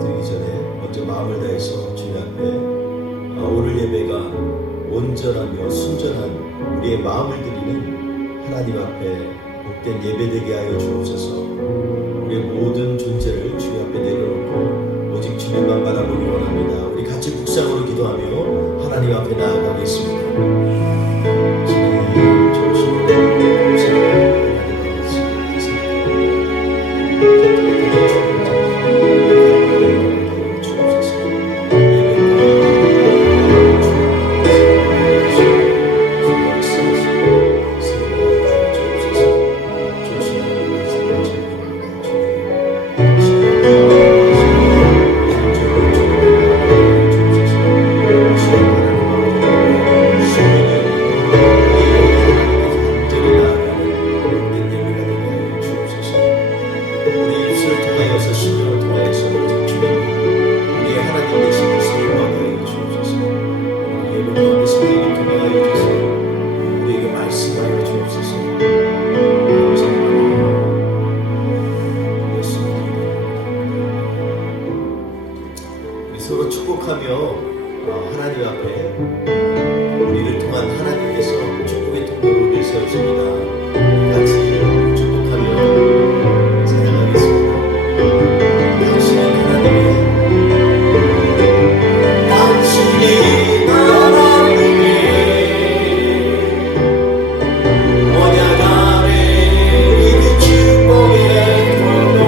드리기 전에 먼저 마음을 다해서 주님 앞에 오늘 예배가 온전하며 순전한 우리의 마음을 드리는 하나님 앞에 복된 예배 되게 하여 주옵소서. 우리의 모든 존재를 주님 앞에 내려놓고 오직 주님만 바라보기 원합니다. 우리 같이 묵상으로 기도하며 하나님 앞에 나아가겠습니다. 주님 좋으신 서로 축복하며 하나님 앞에 우리를 통한 하나님께서 축복의 통로로 우리를 세우십니다. 같이 축복하며 찬양하겠습니다. 당신은 하나님의 당신이 하나님의 언약 아래 이 축복의 통로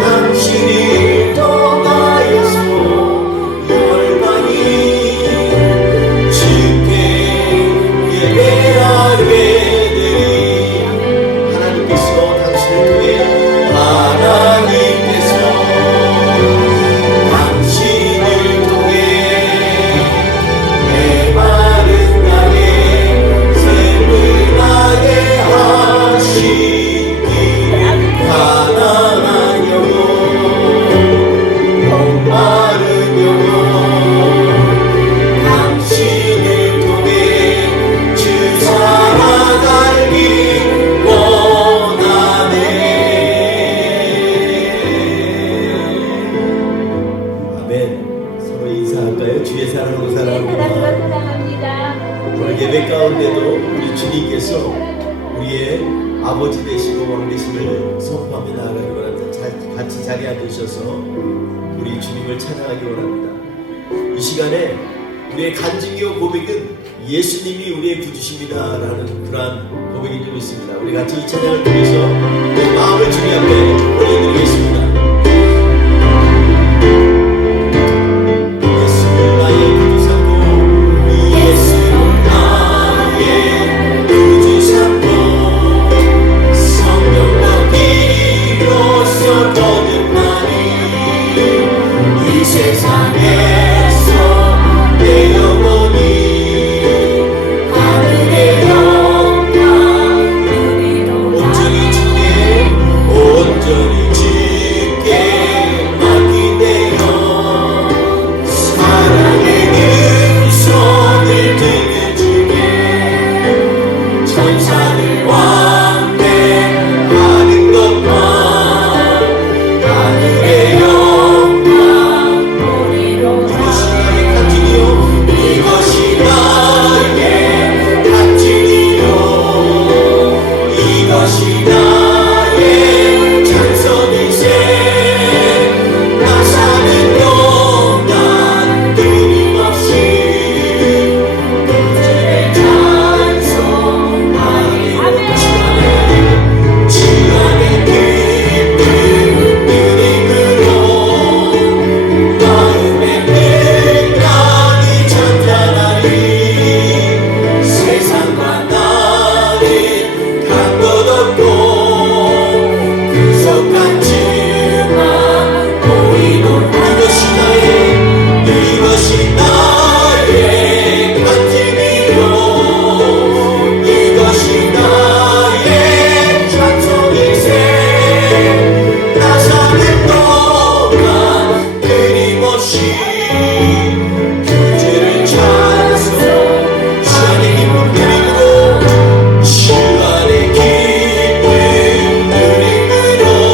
당신이 통하여서 열방이 주께 예배하게 되리. 하나님께서 당신을 통해 당신을 통해 메마른 땅에 샘을 나게 하시기를 가난한 마른 영혼 당신을 통해 주 살아가기 원하네. 아멘. 서로 인사할까요? 주의 사랑으로 사랑합니다. 오늘 예배 가운데도 우리 주님께서 우리의 아버지 되시고 왕 되심을 선포하며 나아가기 원합니다. 같이 자리에 앉으셔서 우리 주님을 찬양하기 원합니다. 이 시간에 우리의 간증이요 고백은 예수님이 우리의 구주십니다 라는 그러한 고백이 좀 있습니다. 우리 같이 이 찬양을 통해서 우리 마음을 주님 앞에 올려드리겠습니다. 주 안에 기쁨 누림으로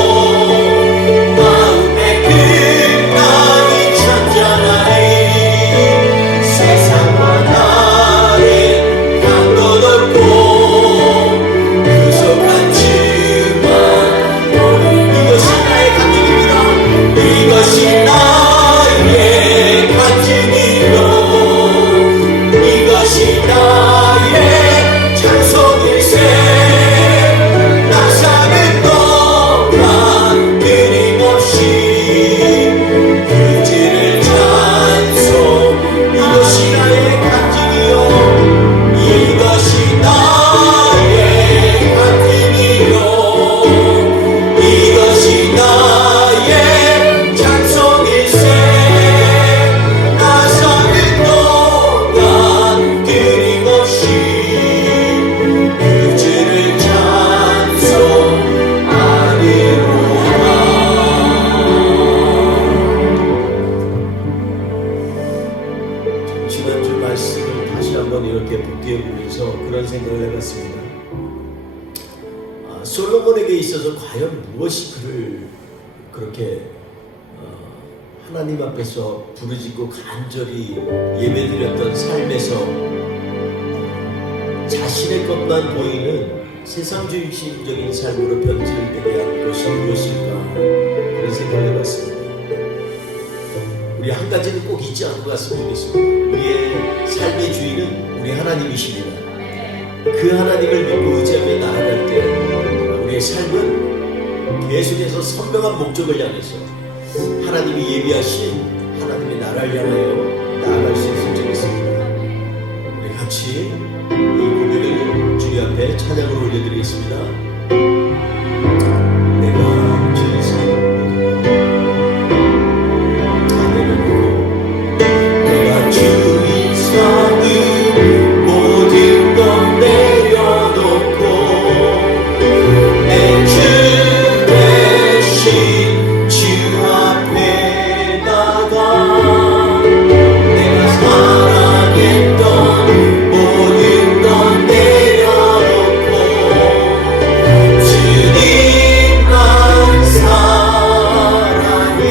솔로몬에게 있어서 과연 무엇이 그를 그렇게 하나님 앞에서 부르짖고 간절히 예배드렸던 삶에서 자신의 것만 보이는 세상주의적인 삶으로 변질되게 한 것이 무엇일까 그런 생각을 해봤습니다. 우리 한 가지는 꼭 잊지 않고 갔으면 좋겠습니다. 우리의 삶의 주인은 우리 하나님이십니다. 그 하나님을 믿고 의지하며 나아갈 때 우리의 삶은 계속해서 선명한 목적을 향해서 하나님이 예비하신 하나님의 나라를 향하여 나아갈 수 있을 적이었습니다. 우리 같이 이 고백을 주님 앞에 찬양으로 올려드리겠습니다. 내가 주의 삶을 내가 주의 삶을 모든 것 내려놓고 내 주 대신 주 앞에 나가 내가 사랑했던 모든 것 내려놓고 주님만 사랑해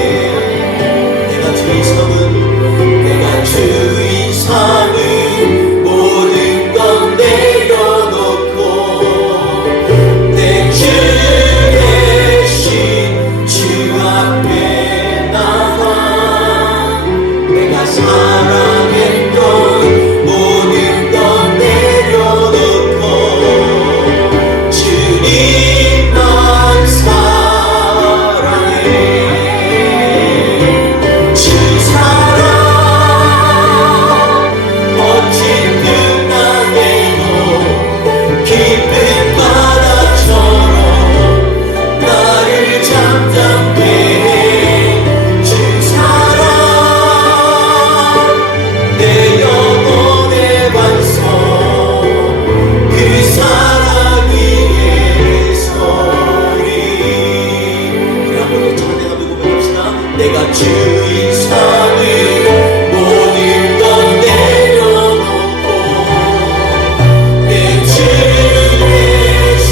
내가 주의 삶은 모든 것 내려놓고 내 주 대신 주 앞에 나가 내가 사랑했던 모든 것 내려놓고 주님만 사랑해 주 사랑 멋진 등강에도 깊은 바다처럼 나를 잠잠케 해 주 사랑 내 영혼의 반석 그 사랑 위에 서리 우리 한 번 더 찬양하며 고백합시다. 내가 주인 삶을 모든 것 내려놓고 내 주 대신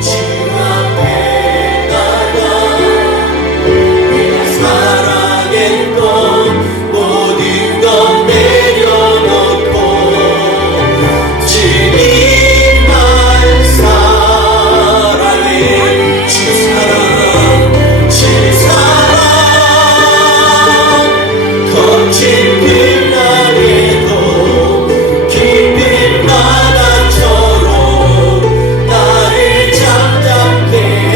주 앞에 나가 내가 사랑했던 모든 것 내려놓고 주님만 사랑해 주 사랑 주 사랑 거친 빛나게도 깊은 바다처럼 나를 잠잠케 해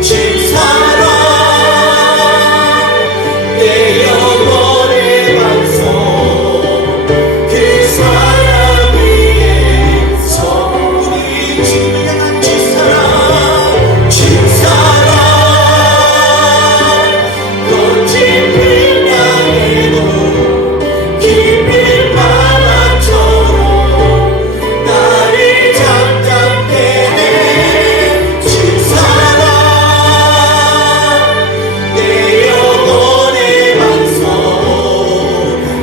주 사랑 내 영혼의 반석 그 사랑 위에서 우리 주를 향한 주 사랑 주 사랑 거친 빛나게도 깊은 바다처럼 나를 잠잠케 해 주 사랑 내 영혼의 반석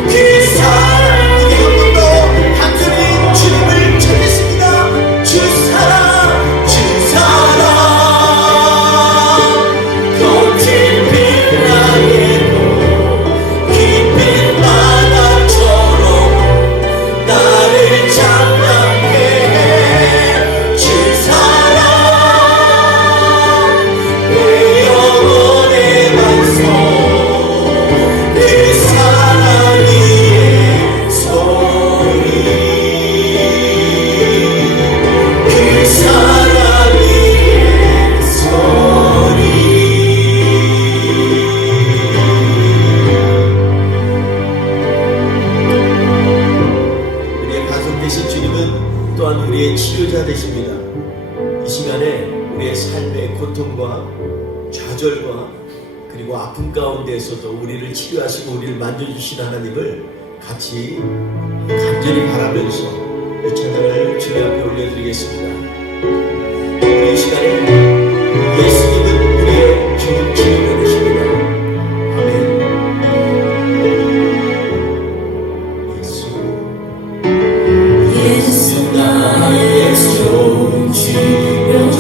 그 사랑 우리 한 번 더 간절히 주님을 찾겠습니다. 주 사랑 주 사랑 거친 빛나게도 깊은 바다처럼 나를 잠잠케 해 주 사랑 내 영혼의 반석 그 사랑 위에 서리 그 사랑 위에 서리 우리의 반석 되신 주님은 또한 우리의 치료자 되십니다. 이 시간에 우리의 삶의 고통과 좌절과 그리고 아픔 가운데에서도 우리를 치료하시고 우리를 만져주신 하나님을 같이 간절히 바라면서 이 찬양을 주님 앞에 올려드리겠습니다. 우리 이 시간에 예수님은 우리의 주님 치료자 되십니다. 아멘. 예수 나의 소원 치료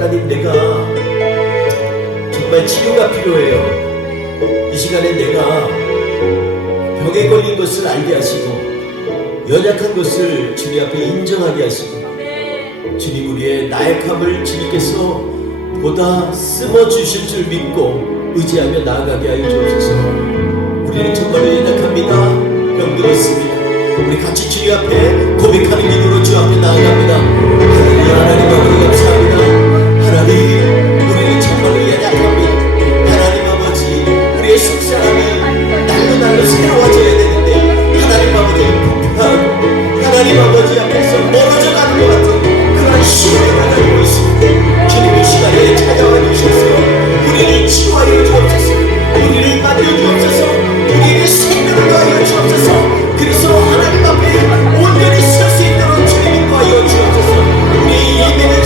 하나님, 내가 정말 치료가 필요해요. 이 시간에 내가 병에 걸린 것을 알게 하시고 연약한 것을 주님 앞에 인정하게 하시고 주님, 우리의 나약함을 주님께서 보다 심어주실 줄 믿고 의지하며 나아가게 하여 주옵소서. 우리는 정말로 연약합니다. 병들었습니다. 우리 같이 주님 앞에 고백하는 믿음으로 주 앞에 나아갑니다. 할렐루야. 하나님 아버지 감사합니다. 하나님, 우리는 정말로 연약합니다. 하나님 아버지, 우리의 속사람이 날로 새로워져야 되는데 하나님 아버지 불편, 하나님 아버지 앞에서 멀어져 가는 것 같은 그런 시련을 가지고 있습니다. 주님, 이 시간에 찾아와 주셔서 우리를 치유하여 주옵소서. 우리를 만져 주옵소서. 우리에게 생명을 더하여 주옵소서. 그래서 하나님 앞에 온전히 설 수 있도록 주님 인도하여 주옵소서. 우리 예배를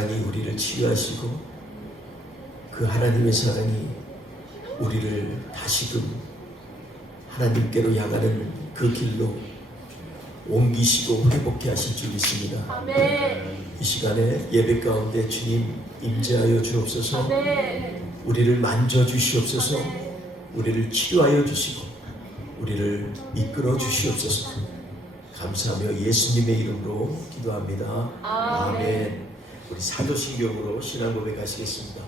사랑이 우리를 치유하시고 그 하나님의 사랑이 우리를 다시금 하나님께로 향하는 그 길로 옮기시고 회복해 하실 줄 믿습니다. 아멘. 이 시간에 예배 가운데 주님 임재하여 주옵소서. 아멘. 우리를 만져 주시옵소서. 우리를 치료하여 주시고 우리를 이끌어 주시옵소서. 감사하며 예수님의 이름으로 기도합니다. 아멘. 우리 사도신경으로 신앙 고백하시겠습니다.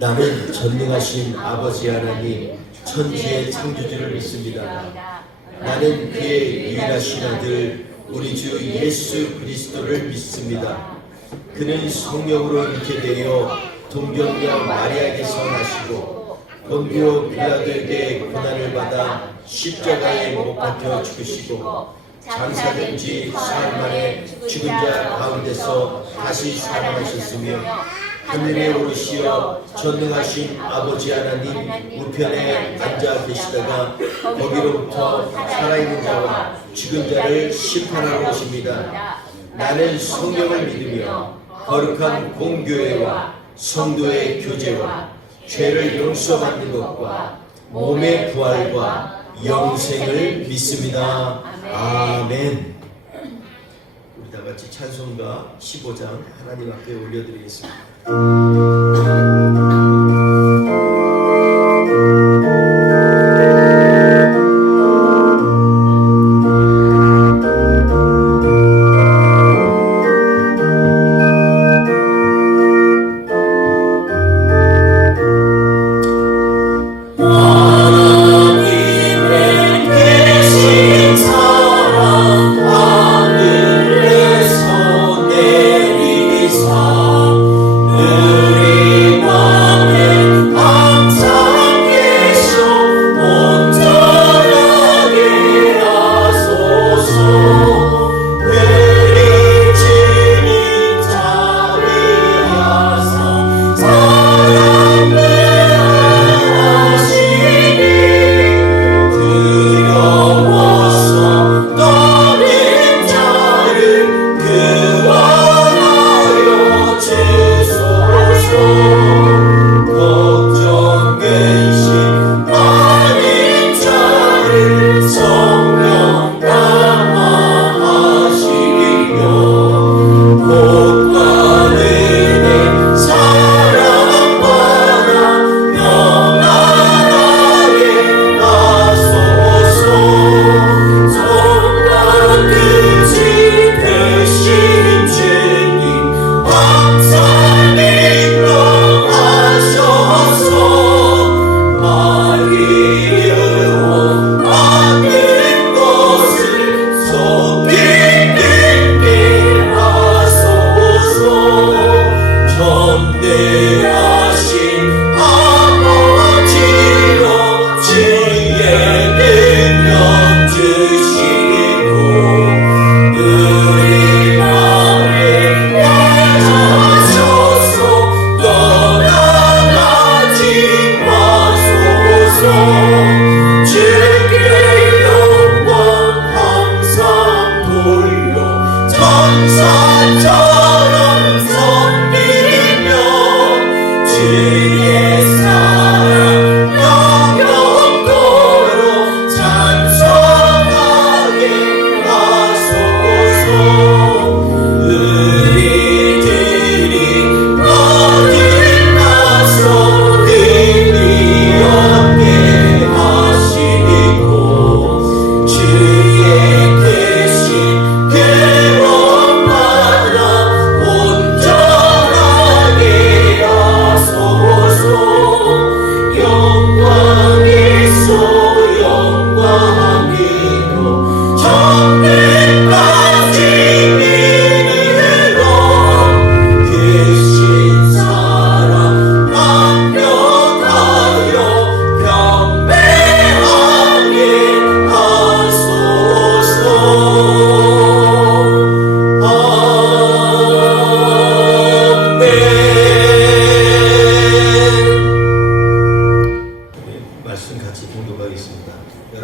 나는 전능하신 아버지 하나님 천지의 창조주를 믿습니다. 나는 그의 유일하신 아들 우리 주 예수 그리스도를 믿습니다. 그는 성령으로 잉태되어 동정녀 마리아에게서 나시고 본디오 빌라도에게 고난을 받아 십자가에 못 박혀 죽으시고 장사된 지 사흘 만에 죽은 자 가운데서 다시 살아나셨으며 하늘에 오르시어 전능하신 아버지 하나님 우편에 앉아 계시다가 거기로부터 살아있는 자와 죽은 자를 심판하러 오십니다. 나는 성령을 믿으며 거룩한 공교회와 성도의 교제와 죄를 용서받는 것과 몸의 부활과 영생을 믿습니다. 아멘. 우리 다 같이 찬송가 15장 하나님 앞에 올려드리겠습니다.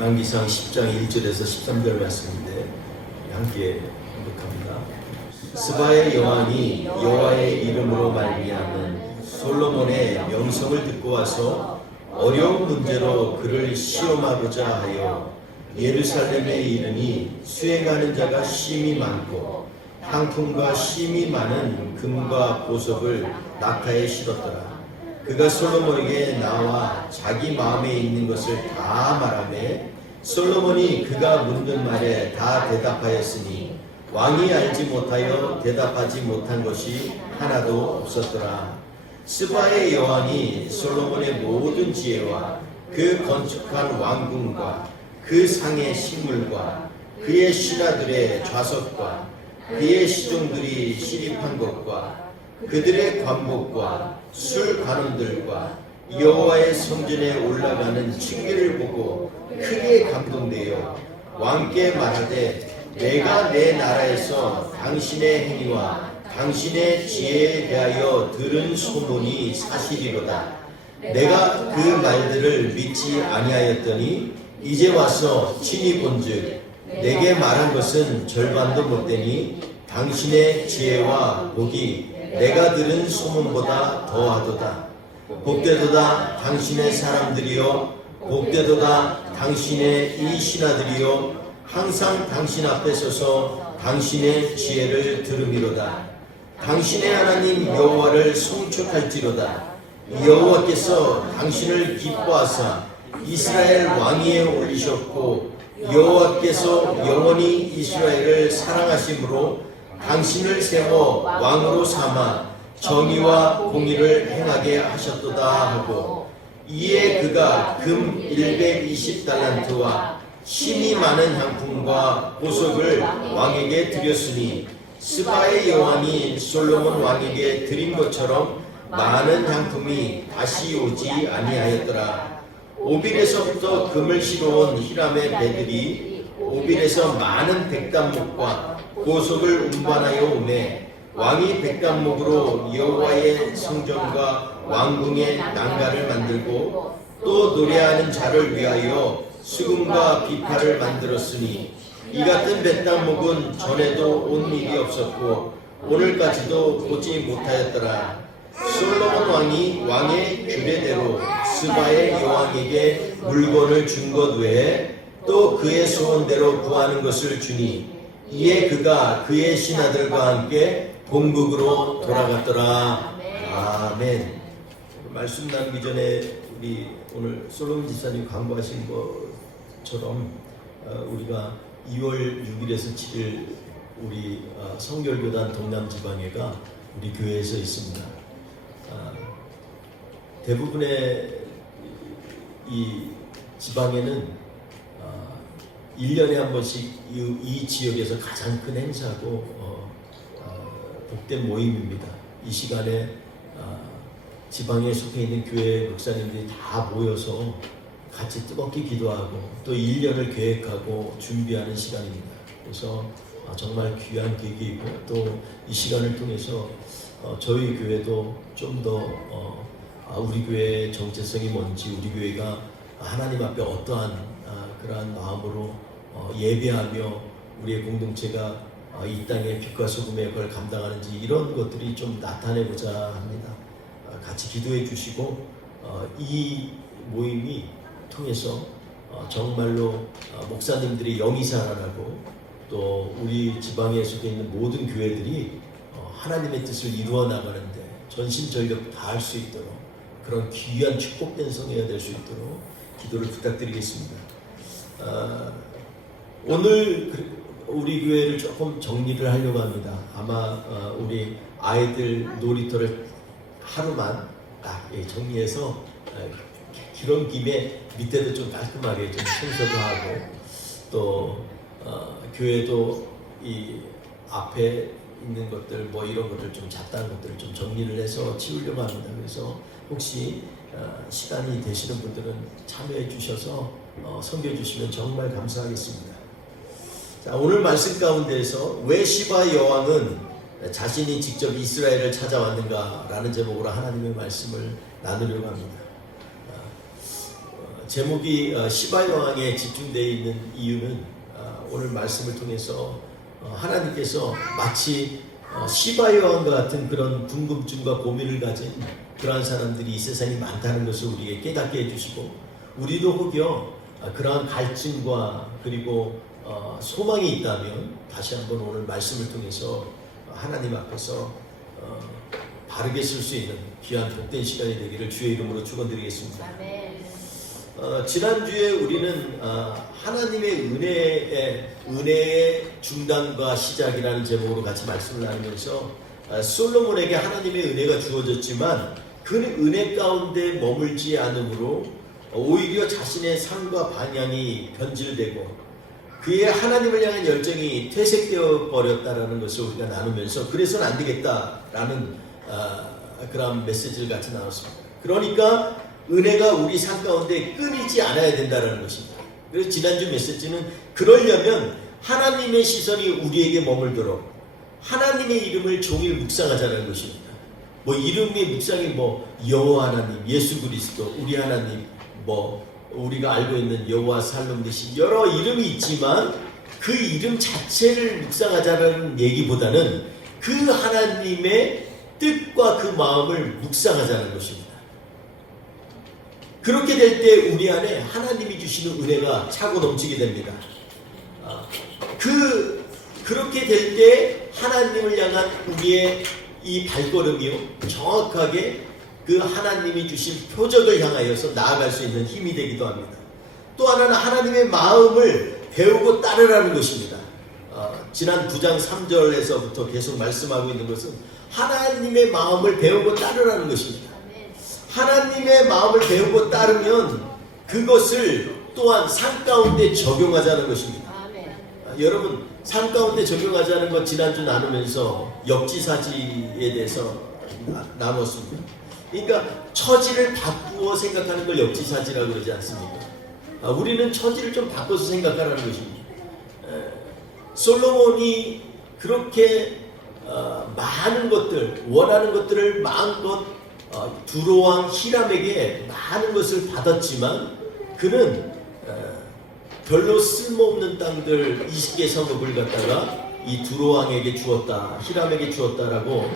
열왕기상 10장 1절에서 13절 말씀인데 함께 공독합니다. 스바의 여왕이 여호와의 이름으로 말미암은 솔로몬의 명성을 듣고 와서 어려운 문제로 그를 시험하고자 하여 예루살렘에 이르니 수행하는 자가 심히 많고 향품과 심히 많은 금과 보석을 낙타에 실었더라. 그가 솔로몬에게 나와 자기 마음에 있는 것을 다 말하매 솔로몬이 그가 묻는 말에 다 대답하였으니 왕이 알지 못하여 대답하지 못한 것이 하나도 없었더라. 스바의 여왕이 솔로몬의 모든 지혜와 그 건축한 왕궁과 그 상의 식물과 그의 신하들의 좌석과 그의 시종들이 시립한 것과 그들의 관복과 술 관원들과 여호와의 성전에 올라가는 층계를 보고 크게 감동되어 왕께 말하되 내가 내 나라에서 당신의 행위와 당신의 지혜에 대하여 들은 소문이 사실이로다. 내가 그 말들을 믿지 아니하였더니 이제 와서 친히 본즉 내게 말한 것은 절반도 못되니 당신의 지혜와 복이 내가 들은 소문보다 더하도다. 복되도다 당신의 사람들이여, 복되도다 당신의 이 신하들이여, 항상 당신 앞에 서서 당신의 지혜를 들음이로다. 당신의 하나님 여호와를 송축할지로다. 여호와께서 당신을 기뻐하사 이스라엘 왕위에 올리셨고 여호와께서 영원히 이스라엘을 사랑하심으로 당신을 세워 왕으로 삼아 정의와 공의를 행하게 하셨도다 하고, 이에 그가 금 120달란트와 심이 많은 향품과 보석을 왕에게 드렸으니 스바의 여왕이 솔로몬 왕에게 드린 것처럼 많은 향품이 다시 오지 아니하였더라. 오빌에서부터 금을 실어온 히람의 배들이 오빌에서 많은 백단목과 보석을 운반하여 오매 왕이 백단목으로 여호와의 성전과 왕궁의 난가를 만들고 또 노래하는 자를 위하여 수금과 비파를 만들었으니 이 같은 백단목은 전에도 온 일이 없었고 오늘까지도 보지 못하였더라. 솔로몬 왕이 왕의 규례대로 스바의 여왕에게 물건을 준 것 외에 또 그의 소원대로 구하는 것을 주니 이에 그가 그의 신하들과 함께 본국으로 돌아갔더라. 아멘. 말씀 나누기 전에 우리 오늘 솔로몬 집사님 광고하신 것처럼 우리가 2월 6일에서 7일 우리 성결교단 동남지방회가 우리 교회에서 있습니다. 대부분의 이 지방에는 1년에 한 번씩 이 지역에서 가장 큰 행사고 복된 모임입니다. 이 시간에 지방에 속해 있는 교회 목사님들이 다 모여서 같이 뜨겁게 기도하고 또 1년을 계획하고 준비하는 시간입니다. 그래서 정말 귀한 계기이고 또 이 시간을 통해서 저희 교회도 좀 더 우리 교회의 정체성이 뭔지, 우리 교회가 하나님 앞에 어떠한 그러한 마음으로 예배하며 우리의 공동체가 이 땅의 빛과 소금의 역할을 감당하는지 이런 것들이 좀 나타내고자 합니다. 같이 기도해 주시고 이 모임이 통해서 정말로 목사님들이 영이 살아나고 또 우리 지방에 속해 있는 모든 교회들이 하나님의 뜻을 이루어 나가는데 전심전력 다할 수 있도록 그런 귀한 축복된 성회가 될 수 있도록 기도를 부탁드리겠습니다. 오늘 우리 교회를 조금 정리를 하려고 합니다. 아마 우리 아이들 놀이터를 하루만 딱 정리해서 그런 김에 밑에도 좀 깔끔하게 좀 청소도 하고 또 교회도 이 앞에 있는 것들 뭐 이런 것들 좀 잡다한 것들을 좀 정리를 해서 치우려고 합니다. 그래서 혹시 시간이 되시는 분들은 참여해 주셔서 섬겨주시면 정말 감사하겠습니다. 자, 오늘 말씀 가운데에서 왜 시바 여왕은 자신이 직접 이스라엘을 찾아왔는가 라는 제목으로 하나님의 말씀을 나누려고 합니다. 제목이 시바 여왕에 집중되어 있는 이유는 오늘 말씀을 통해서 하나님께서 마치 시바 요한과 같은 그런 궁금증과 고민을 가진 그러한 사람들이 이 세상에 많다는 것을 우리에게 깨닫게 해주시고, 우리도 혹여 그러한 갈증과 그리고 소망이 있다면 다시 한번 오늘 말씀을 통해서 하나님 앞에서 바르게 쓸 수 있는 귀한 복된 시간이 되기를 주의 이름으로 축원드리겠습니다. 지난주에 우리는 하나님의 은혜의 중단과 시작이라는 제목으로 같이 말씀을 나누면서 솔로몬에게 하나님의 은혜가 주어졌지만 그 은혜 가운데 머물지 않으므로 오히려 자신의 삶과 방향이 변질되고 그의 하나님을 향한 열정이 퇴색되어 버렸다라는 것을 우리가 나누면서 그래서는 안 되겠다라는 그런 메시지를 같이 나눴습니다. 그러니까 은혜가 우리 삶 가운데 끊이지 않아야 된다는 것입니다. 그래서 지난주 메시지는 그러려면 하나님의 시선이 우리에게 머물도록 하나님의 이름을 종일 묵상하자는 것입니다. 뭐 이름의 묵상이 뭐 여호와 하나님, 예수 그리스도, 우리 하나님, 뭐 우리가 알고 있는 여호와 살롬 대신 여러 이름이 있지만 그 이름 자체를 묵상하자는 얘기보다는 그 하나님의 뜻과 그 마음을 묵상하자는 것입니다. 그렇게 될 때 우리 안에 하나님이 주시는 은혜가 차고 넘치게 됩니다. 그렇게 될 때 하나님을 향한 우리의 이 발걸음이요, 정확하게 그 하나님이 주신 표적을 향하여서 나아갈 수 있는 힘이 되기도 합니다. 또 하나는 하나님의 마음을 배우고 따르라는 것입니다. 지난 9장 3절에서부터 계속 말씀하고 있는 것은 하나님의 마음을 배우고 따르라는 것입니다. 하나님의 마음을 배우고 따르면 그것을 또한 삶 가운데 적용하자는 것입니다. 여러분, 삶 가운데 적용하자는 것 지난주 나누면서 역지사지에 대해서 나눴습니다. 그러니까 처지를 바꾸어 생각하는 걸 역지사지라고 그러지 않습니까? 우리는 처지를 좀 바꿔서 생각하라는 것입니다. 솔로몬이 그렇게 많은 것들, 원하는 것들을 마음껏 두로왕 히람에게 많은 것을 받았지만 그는 별로 쓸모없는 땅들 20개 성읍을 갖다가 이 두로왕에게 주었다, 히람에게 주었다라고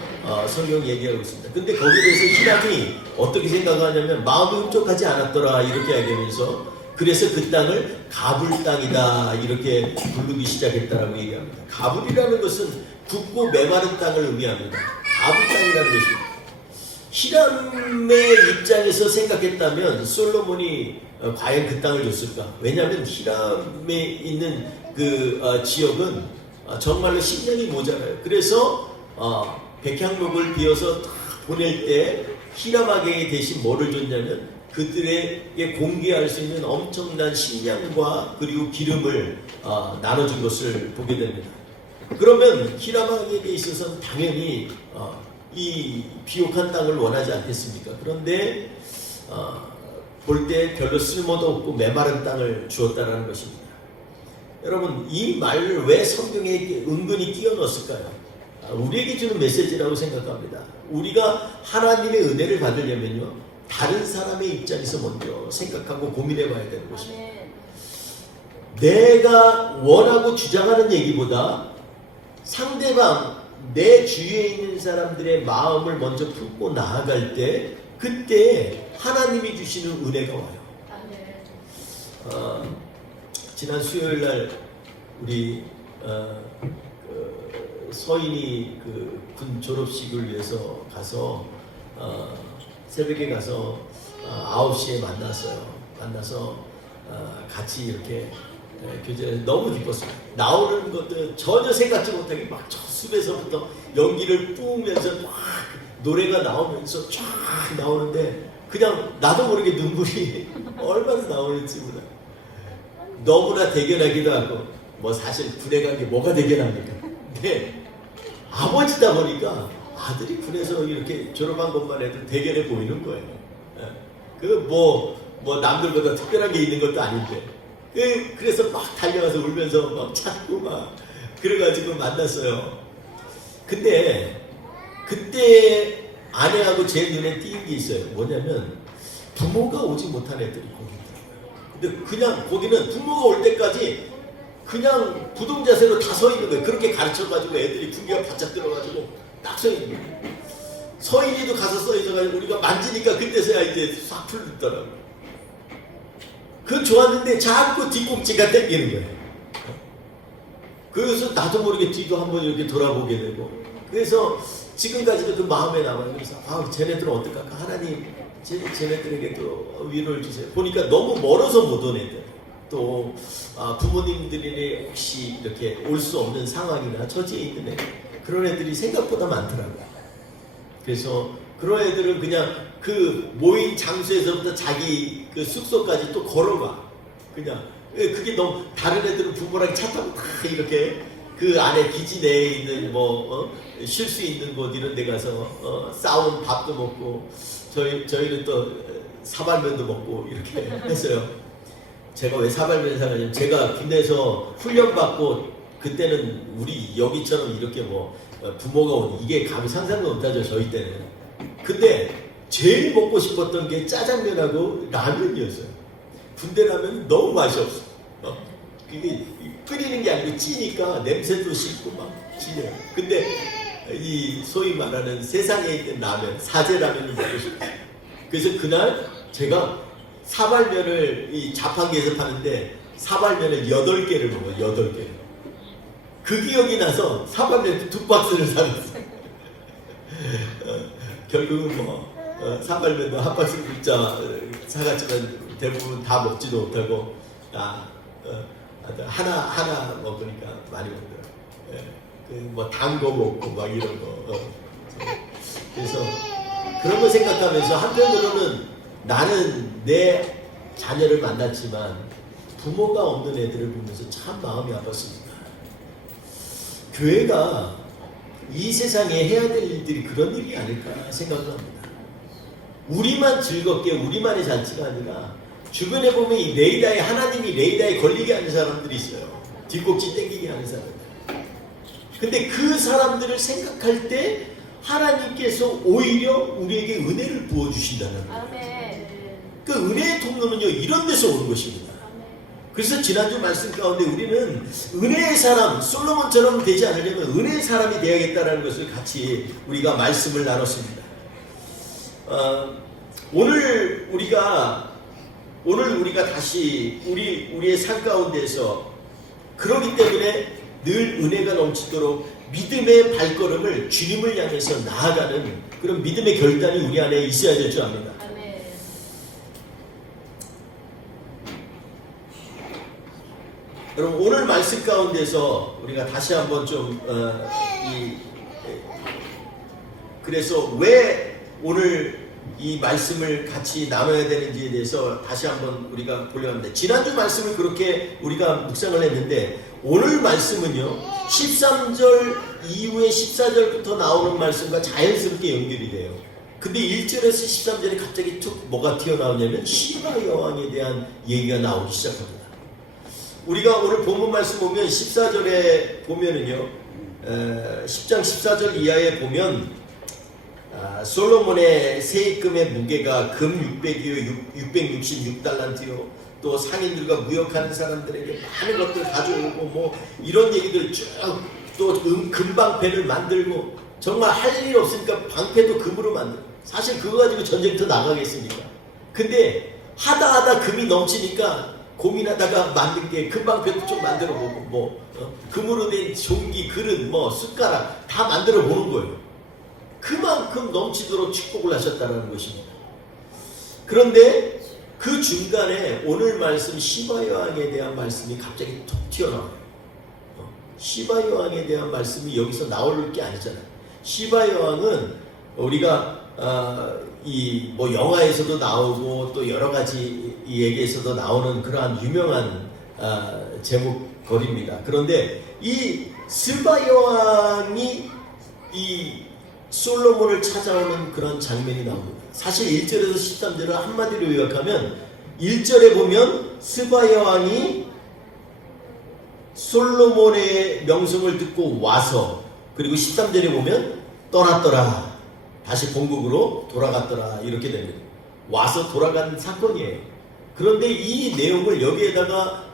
성경이 얘기하고 있습니다. 근데 거기에 대해서 히람이 어떻게 생각하냐면 마음이 흡족하지 않았더라 이렇게 얘기하면서 그래서 그 땅을 가불 땅이다 이렇게 부르기 시작했다라고 얘기합니다. 가불이라는 것은 굽고 메마른 땅을 의미합니다. 가불 땅이라는 것입니다. 히람의 입장에서 생각했다면 솔로몬이 과연 그 땅을 줬을까? 왜냐하면 히람에 있는 그 지역은 정말로 식량이 모자라요. 그래서 백향목을 비워서 보낼 때 히람에게 대신 뭐를 줬냐면 그들에게 공개할 수 있는 엄청난 식량과 그리고 기름을 나눠준 것을 보게 됩니다. 그러면 히람에게 있어서는 당연히 이 비옥한 땅을 원하지 않겠습니까? 그런데 볼 때 별로 쓸모도 없고 메마른 땅을 주었다는 것입니다. 여러분, 이 말을 왜 성경에 은근히 끼워 넣었을까요? 우리에게 주는 메시지라고 생각합니다. 우리가 하나님의 은혜를 받으려면요, 다른 사람의 입장에서 먼저 생각하고 고민해 봐야 되는 것입니다. 내가 원하고 주장하는 얘기보다 상대방, 내 주위에 있는 사람들의 마음을 먼저 품고 나아갈 때 그때 하나님이 주시는 은혜가 와요. 지난 수요일날 우리 서인이 그 군 졸업식을 위해서 가서 새벽에 가서 9시에 만나서 같이 이렇게 교제를 너무 기뻤어요. 나오는 것도 전혀 생각지 못하게 막 저 숲에서부터 연기를 뿜으면서 막 노래가 나오면서 쫙 나오는데 그냥 나도 모르게 눈물이 얼마나 나오는지 몰라. 너무나 대견하기도 하고 뭐 사실 군에 간 게 뭐가 대견합니까? 근데 아버지다 보니까 아들이 군에서 이렇게 졸업한 것만 해도 대견해 보이는 거예요. 그 뭐 남들보다 특별한 게 있는 것도 아닌데 그래서 막 달려가서 울면서 막 찾고 막 그래가지고 만났어요. 근데 그때 아내하고 제 눈에 띄는 게 있어요. 뭐냐면 부모가 오지 못한 애들이 거기 있더라고요. 근데 그냥 거기는 부모가 올 때까지 그냥 부동자세로 다 서 있는 거예요. 그렇게 가르쳐가지고 애들이 분기가 바짝 들어가지고 딱 서 있는 거예요. 서인이도 가서 서 있어가지고 우리가 만지니까 그때서야 이제 싹 풀리더라고요. 그건 좋았는데 자꾸 뒤꿈치가 땡기는 거예요. 그래서 나도 모르게 뒤도 한번 이렇게 돌아보게 되고, 그래서 지금까지도 그 마음에 남아요. 그래서 쟤네들은 어떡할까? 하나님 쟤네들에게도 위로를 주세요. 보니까 너무 멀어서 못 온 애들, 또 부모님들이 혹시 이렇게 올 수 없는 상황이나 처지에 있는 애들, 그런 애들이 생각보다 많더라고요. 그래서 그런 애들은 그냥 그 모인 장소에서부터 자기 그 숙소까지 또 걸어가. 그냥 그게 너무, 다른 애들은 부모랑 차 타고 다 이렇게 그 안에 기지 내에 있는 쉴 수 있는 곳 이런 데 가서 싸운 밥도 먹고, 저희는 또 사발면도 먹고 이렇게 했어요. 제가 왜 사발면 사냐면, 제가 군대에서 훈련받고 그때는 우리 여기처럼 이렇게 부모가 오니 이게 감히 상상도 못하죠, 저희 때는. 근데 제일 먹고 싶었던 게 짜장면하고 라면이었어요. 군대 라면은 너무 맛이 없어. 그게 끓이는 게 아니고 찌니까 냄새도 씹고 막 찌녀요. 근데 이 소위 말하는 세상에 있는 라면, 사제 라면을 먹고 싶어요. 그래서 그날 제가 사발면을 이 자판기에서 파는데 사발면을 8개를 먹어요. 8개. 그 기억이 나서 사발면 2박스를 사놨어요. 결국은 사발면도 한 박스 숫자 사갔지만 대부분 다 먹지도 못하고 하나 먹으니까 많이 먹더라고요. 단 거 먹고 막 이런 거. 그래서 그런 거 생각하면서 한편으로는 나는 내 자녀를 만났지만 부모가 없는 애들을 보면서 참 마음이 아팠습니다. 교회가 이 세상에 해야 될 일들이 그런 일이 아닐까 생각합니다. 우리만 즐겁게 우리만의 잔치가 아니라 주변에 보면 이 레이다에, 하나님이 레이다에 걸리게 하는 사람들이 있어요. 뒷꼭지 땡기게 하는 사람들. 근데 그 사람들을 생각할 때 하나님께서 오히려 우리에게 은혜를 부어주신다는 거예요. 그 은혜의 통로는요, 이런 데서 오는 것입니다. 그래서 지난주 말씀 가운데 우리는 은혜의 사람, 솔로몬처럼 되지 않으려면 은혜의 사람이 되어야겠다는 것을 같이 우리가 말씀을 나눴습니다. 오늘 우리가 다시 우리의 삶 가운데서 그러기 때문에 늘 은혜가 넘치도록 믿음의 발걸음을 주님을 향해서 나아가는 그런 믿음의 결단이 우리 안에 있어야 될 줄 압니다. 여러분, 오늘 말씀 가운데서 우리가 다시 한번 그래서 왜 오늘 이 말씀을 같이 나눠야 되는지에 대해서 다시 한번 우리가 보려고 합니다. 지난주 말씀을 그렇게 우리가 묵상을 했는데, 오늘 말씀은요 13절 이후에 14절부터 나오는 말씀과 자연스럽게 연결이 돼요. 근데 1절에서 13절에 갑자기 툭 뭐가 튀어나오냐면 시바 여왕에 대한 얘기가 나오기 시작합니다. 우리가 오늘 본문 말씀 보면 14절에 보면은요 10장 14절 이하에 보면 솔로몬의 세입금의 무게가 금 600이요 666달란트요, 또 상인들과 무역하는 사람들에게 많은 것들 가져오고 이런 얘기들 쭉, 또 금방패를 만들고, 정말 할 일 없으니까 방패도 금으로 만들고, 사실 그거 가지고 전쟁터 나가겠습니까? 근데 하다 금이 넘치니까 고민하다가 만든 게 금방패도 좀 만들어 보고 금으로 된 종기, 그릇, 숟가락 다 만들어 보는 거예요. 그만큼 넘치도록 축복을 하셨다는 것입니다. 그런데 그 중간에 오늘 말씀 시바 여왕에 대한 말씀이 갑자기 툭 튀어나와요. 시바 여왕에 대한 말씀이 여기서 나올 게 아니잖아요. 시바 여왕은 우리가 영화에서도 나오고 또 여러 가지 얘기에서도 나오는 그러한 유명한 제목거리입니다. 그런데 이 스바 여왕이 이 솔로몬을 찾아오는 그런 장면이 나옵니다. 사실 1절에서 13절을 한마디로 요약하면, 1절에 보면 스바 여왕이 솔로몬의 명성을 듣고 와서, 그리고 13절에 보면 떠났더라, 다시 본국으로 돌아갔더라, 이렇게 됩니다. 와서 돌아간 사건이에요. 그런데 이 내용을 여기에다가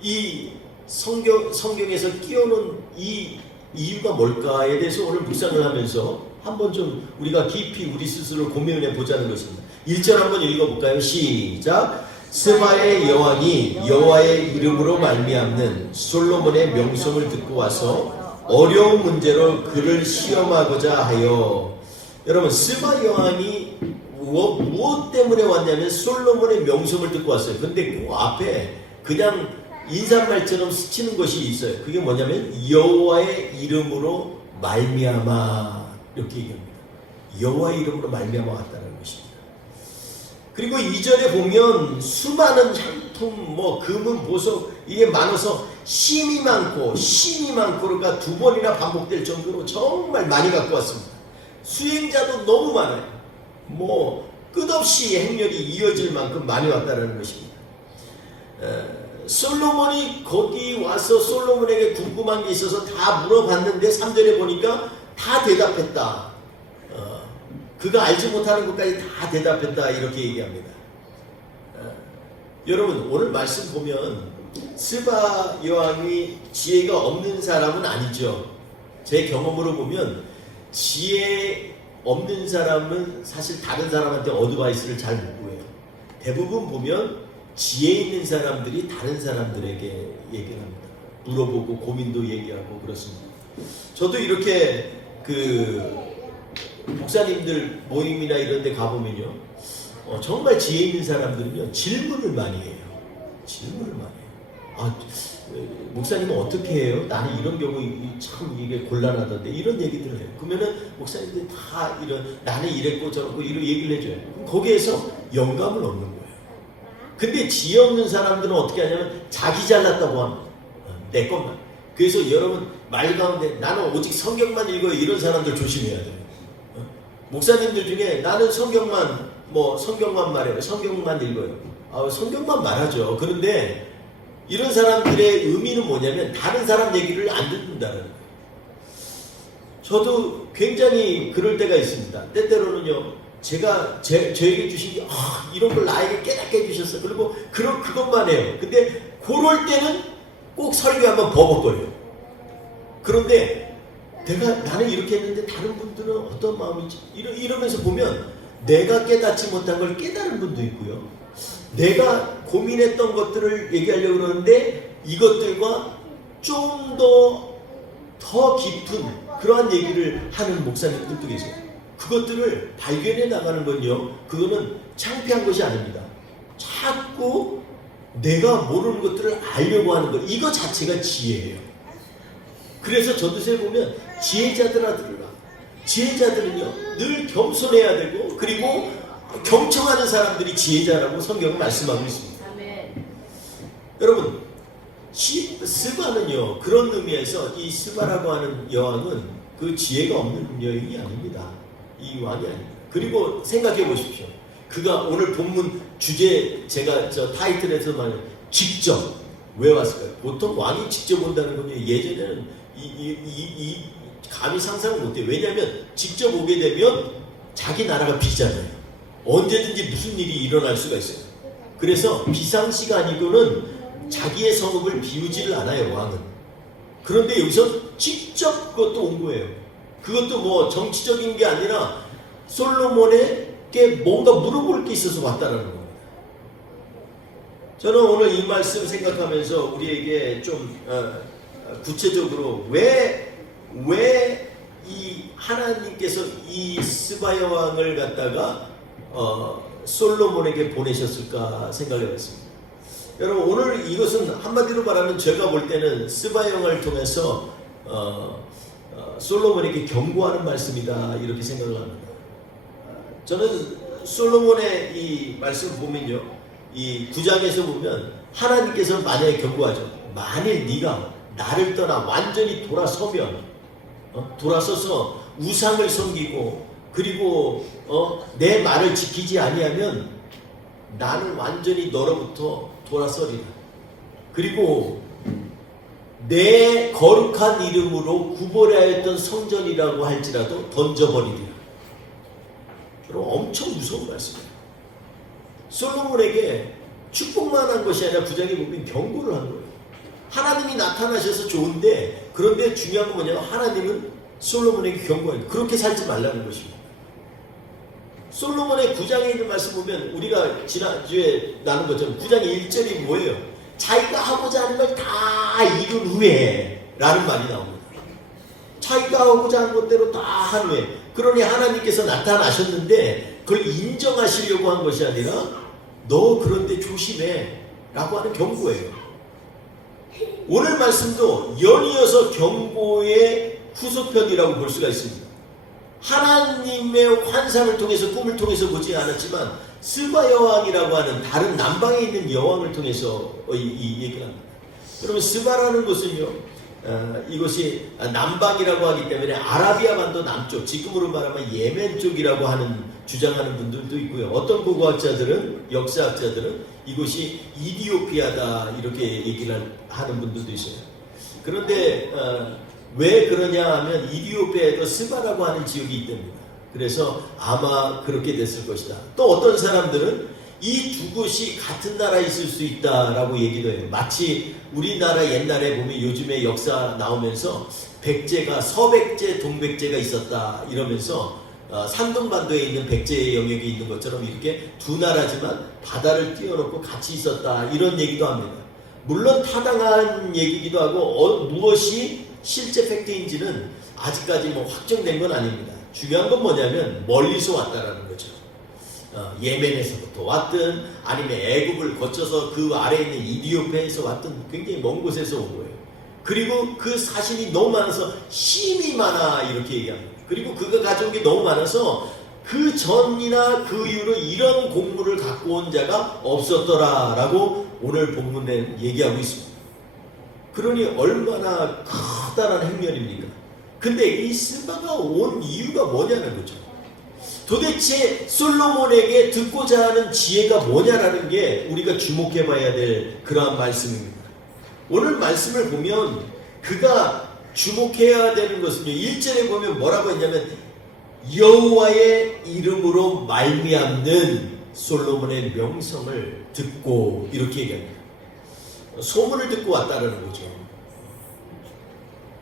이 성경에서 끼워놓은 이 이유가 뭘까에 대해서 오늘 묵상을 하면서 한번 좀 우리가 깊이 우리 스스로 고민해 보자는 것입니다. 1절 한번 읽어볼까요? 시작. 스바의 여왕이 여호와의 이름으로 말미암는 솔로몬의 명성을 듣고 와서 어려운 문제로 그를 시험하고자 하여. 여러분, 스바 여왕이 무엇 때문에 왔냐면 솔로몬의 명성을 듣고 왔어요. 근데 그 앞에 그냥 인사말처럼 스치는 것이 있어요. 그게 뭐냐면 여호와의 이름으로 말미암아, 이렇게 얘기합니다. 여호와의 이름으로 말미암아 왔다는 것입니다. 그리고 2절에 보면 수많은 향통, 금은 보석, 이게 많아서 심이 많고 그러니까 2번이나 반복될 정도로 정말 많이 갖고 왔습니다. 수행자도 너무 많아요. 끝없이 행렬이 이어질 만큼 많이 왔다는 것입니다. 솔로몬이 거기 와서 솔로몬에게 궁금한 게 있어서 다 물어봤는데 3절에 보니까 다 대답했다. 그가 알지 못하는 것까지 다 대답했다, 이렇게 얘기합니다. 여러분, 오늘 말씀 보면 스바 여왕이 지혜가 없는 사람은 아니죠. 제 경험으로 보면 지혜 없는 사람은 사실 다른 사람한테 어드바이스를 잘 못 구해요. 대부분 보면 지혜 있는 사람들이 다른 사람들에게 얘기를 합니다. 물어보고 고민도 얘기하고 그렇습니다. 저도 이렇게 목사님들 모임이나 이런 데 가보면요, 정말 지혜 있는 사람들은요, 질문을 많이 해요. 질문을 많이 해요. 목사님은 어떻게 해요? 나는 이런 경우 참 이게 곤란하던데, 이런 얘기들을 해요. 그러면은 목사님들이 다 나는 이랬고 저랬고 이런 얘기를 해줘요. 거기에서 영감을 얻는 거예요. 근데 지혜 없는 사람들은 어떻게 하냐면 자기 잘났다고 합니다. 내 것만. 그래서 여러분, 말 가운데 나는 오직 성경만 읽어요, 이런 사람들 조심해야 돼요. 목사님들 중에 나는 성경만 말해요. 성경만 읽어요. 성경만 말하죠. 그런데 이런 사람들의 의미는 뭐냐면 다른 사람 얘기를 안 듣는다는 거예요. 저도 굉장히 그럴 때가 있습니다. 때때로는요, 제가 저에게 주신 게 이런 걸 나에게 깨닫게 해주셨어. 그리고 그것만 해요. 근데 그럴 때는 꼭 설교 한번 버벅거려요. 그런데 나는 이렇게 했는데 다른 분들은 어떤 마음인지 이러면서 보면 내가 깨닫지 못한 걸 깨달은 분도 있고요. 내가 고민했던 것들을 얘기하려고 그러는데 이것들과 좀 더 깊은 그러한 얘기를 하는 목사님들도 계세요. 그것들을 발견해 나가는 건요, 그거는 창피한 것이 아닙니다. 자꾸 내가 모르는 것들을 알려고 하는 것, 이거 자체가 지혜예요. 그래서 저도새 보면 지혜자들은요 늘 겸손해야 되고, 그리고 경청하는 사람들이 지혜자라고 성경은 말씀하고 있습니다. 아멘. 여러분, 스바는요, 그런 의미에서 이 스바라고 하는 여왕은 그 지혜가 없는 여인이 아닙니다. 이 왕이 아닙니다. 그리고 생각해 보십시오. 그가 오늘 본문 주제, 제가 타이틀에서 말하는 직접 왜 왔을까요? 보통 왕이 직접 온다는 건요, 예전에는 감히 상상을 못해요. 왜냐하면 직접 오게 되면 자기 나라가 비잖아요. 언제든지 무슨 일이 일어날 수가 있어요. 그래서 비상시가 아니고는 자기의 성읍을 비우지를 않아요, 왕은. 그런데 여기서 직접 그것도 온 거예요. 그것도 정치적인 게 아니라 솔로몬에게 뭔가 물어볼 게 있어서 왔다는 겁니다. 저는 오늘 이 말씀 생각하면서 우리에게 좀 구체적으로 왜 이 하나님께서 이 스바 여왕을 갖다가 솔로몬에게 보내셨을까 생각해 봤습니다. 여러분, 오늘 이것은 한마디로 말하면 제가 볼 때는 스바 여왕을 통해서 솔로몬에게 경고하는 말씀이다, 이렇게 생각을 합니다. 저는 솔로몬의 이 말씀 보면요, 이 9장에서 보면 하나님께서 만약에 경고하죠. 만일 네가 나를 떠나 완전히 돌아서서 우상을 섬기고 그리고 내 말을 지키지 아니하면 나는 완전히 너로부터 돌아서리라. 그리고 내 거룩한 이름으로 구벌하였던 성전이라고 할지라도 던져버리리라. 여러분, 엄청 무서운 말씀이에요. 솔로몬에게 축복만 한 것이 아니라 9장에 보면 경고를 한 거예요. 하나님이 나타나셔서 좋은데, 그런데 중요한 건 뭐냐면 하나님은 솔로몬에게 경고해요. 그렇게 살지 말라는 것입니다. 솔로몬의 9장에 있는 말씀 보면 우리가 지난주에 나눈 것처럼 9장의 1절이 뭐예요? 자기가 하고자 하는 걸 다 이룬 후에 라는 말이 나옵니다. 자기가 하고자 하는 것대로 다 한 후에, 그러니 하나님께서 나타나셨는데 그걸 인정하시려고 한 것이 아니라 너 그런데 조심해 라고 하는 경고예요. 오늘 말씀도 연이어서 경고의 후속편이라고 볼 수가 있습니다. 하나님의 환상을 통해서, 꿈을 통해서 보지 않았지만 스바 여왕이라고 하는 다른 남방에 있는 여왕을 통해서 이 얘기를 합니다. 그러면 스바라는 곳은요, 이곳이 남방이라고 하기 때문에 아라비아 반도 남쪽, 지금으로 말하면 예멘 쪽이라고 하는 주장하는 분들도 있고요. 어떤 고고학자들은, 역사학자들은 이곳이 이디오피아다 이렇게 얘기를 하는 분들도 있어요. 그런데 왜 그러냐 하면 이디오피아에도 스바라고 하는 지역이 있답니다. 그래서 아마 그렇게 됐을 것이다. 또 어떤 사람들은 이 두 곳이 같은 나라에 있을 수 있다라고 얘기도 해요. 마치 우리나라 옛날에 보면 요즘에 역사 나오면서 백제가 서백제, 동백제가 있었다 이러면서 산둥반도에 있는 백제 영역이 있는 것처럼 이렇게 두 나라지만 바다를 띄워놓고 같이 있었다 이런 얘기도 합니다. 물론 타당한 얘기기도 하고 무엇이 실제 팩트인지는 아직까지 뭐 확정된 건 아닙니다. 중요한 건 뭐냐면 멀리서 왔다라는 거죠. 예멘에서부터 왔든 아니면 애굽을 거쳐서 그 아래에 있는 이디오피아에서 왔든 굉장히 먼 곳에서 온 거예요. 그리고 그 사실이 너무 많아서 힘이 많아 이렇게 얘기합니다. 그리고 그가 가져온 게 너무 많아서 그 전이나 그 이후로 이런 공물을 갖고 온 자가 없었더라라고 오늘 본문에 얘기하고 있습니다. 그러니 얼마나 커다란 행렬입니까? 근데 이 스바가 온 이유가 뭐냐는 거죠. 도대체 솔로몬에게 듣고자 하는 지혜가 뭐냐라는 게 우리가 주목해 봐야 될 그러한 말씀입니다. 오늘 말씀을 보면 그가 주목해야 되는 것은요, 1절에 보면 뭐라고 했냐면 여호와의 이름으로 말미암는 솔로몬의 명성을 듣고 이렇게 얘기합니다. 소문을 듣고 왔다라는 거죠.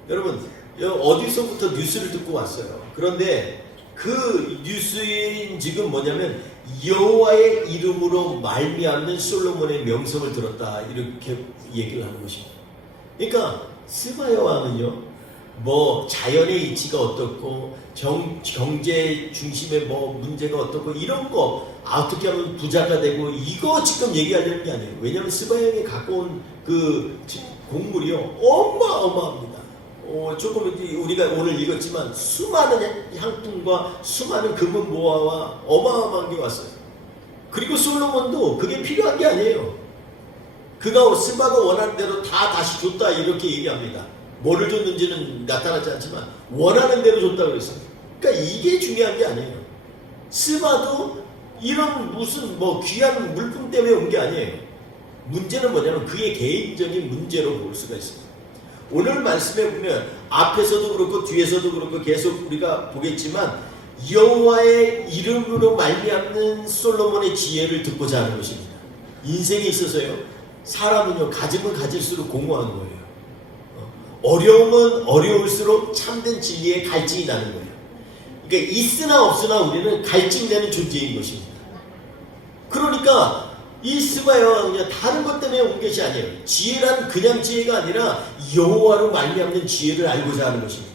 여러분 어디서부터 뉴스를 듣고 왔어요. 그런데 그 뉴스인 지금 뭐냐면 여호와의 이름으로 말미암는 솔로몬의 명성을 들었다 이렇게 얘기를 하는 것입니다. 그러니까 스바 여왕은요, 뭐 자연의 이치가 어떻고 경제 중심의 뭐 문제가 어떻고 이런 거 어떻게 하면 부자가 되고 이거 지금 얘기하려는 게 아니에요. 왜냐하면 스바 여왕이 갖고 온 그 곡물이요 어마어마합니다. 조금 우리가 오늘 읽었지만 수많은 향품과 수많은 금은 모아와 어마어마한 게 왔어요. 그리고 솔로몬도 그게 필요한 게 아니에요. 그가 스바가 원하는 대로 다 다시 줬다 이렇게 얘기합니다. 뭐를 줬는지는 나타나지 않지만 원하는 대로 줬다 그랬어요. 그러니까 이게 중요한 게 아니에요. 스바도 이런 무슨 뭐 귀한 물품 때문에 온 게 아니에요. 문제는 뭐냐면 그의 개인적인 문제로 볼 수가 있습니다. 오늘 말씀에 보면 앞에서도 그렇고 뒤에서도 그렇고 계속 우리가 보겠지만 여호와의 이름으로 말미암는 솔로몬의 지혜를 듣고자 하는 것입니다. 인생에 있어서요, 사람은요 가지면 가질수록 공허한 거예요. 어려우면 어려울수록 참된 진리에 갈증이 나는 거예요. 그러니까 있으나 없으나 우리는 갈증내는 존재인 것입니다. 그러니까 이 스바 여왕은 다른 것 때문에 온 것이 아니에요. 지혜란 그냥 지혜가 아니라 여호와로 말미암는 지혜를 알고자 하는 것입니다.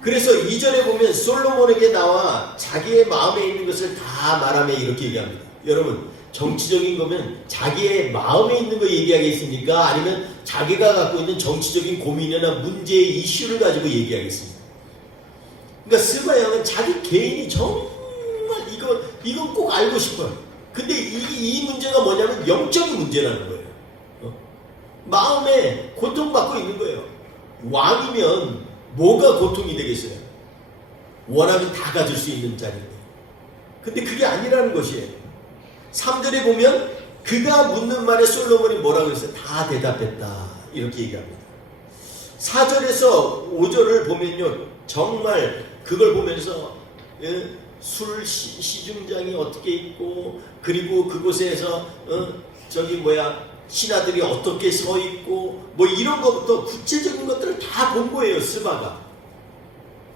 그래서 2절에 보면 솔로몬에게 나와 자기의 마음에 있는 것을 다 말하며 이렇게 얘기합니다. 여러분 정치적인 거면 자기의 마음에 있는 거 얘기하겠습니까? 아니면 자기가 갖고 있는 정치적인 고민이나 문제의 이슈를 가지고 얘기하겠습니까? 그러니까 스바 여왕은 자기 개인이 정말 이건 꼭 알고 싶어요. 근데 이 문제가 뭐냐면 영적인 문제라는 거예요. 마음에 고통받고 있는 거예요. 왕이면 뭐가 고통이 되겠어요? 원하면 다 가질 수 있는 자리인데. 근데 그게 아니라는 것이에요. 3절에 보면 그가 묻는 말에 솔로몬이 뭐라고 했어요? 다 대답했다 이렇게 얘기합니다. 4절에서 5절을 보면요, 정말 그걸 보면서 술 시중장이 어떻게 있고, 그리고 그곳에서 신하들이 어떻게 서 있고 뭐 이런 것부터 구체적인 것들을 다 본 거예요. 스바가.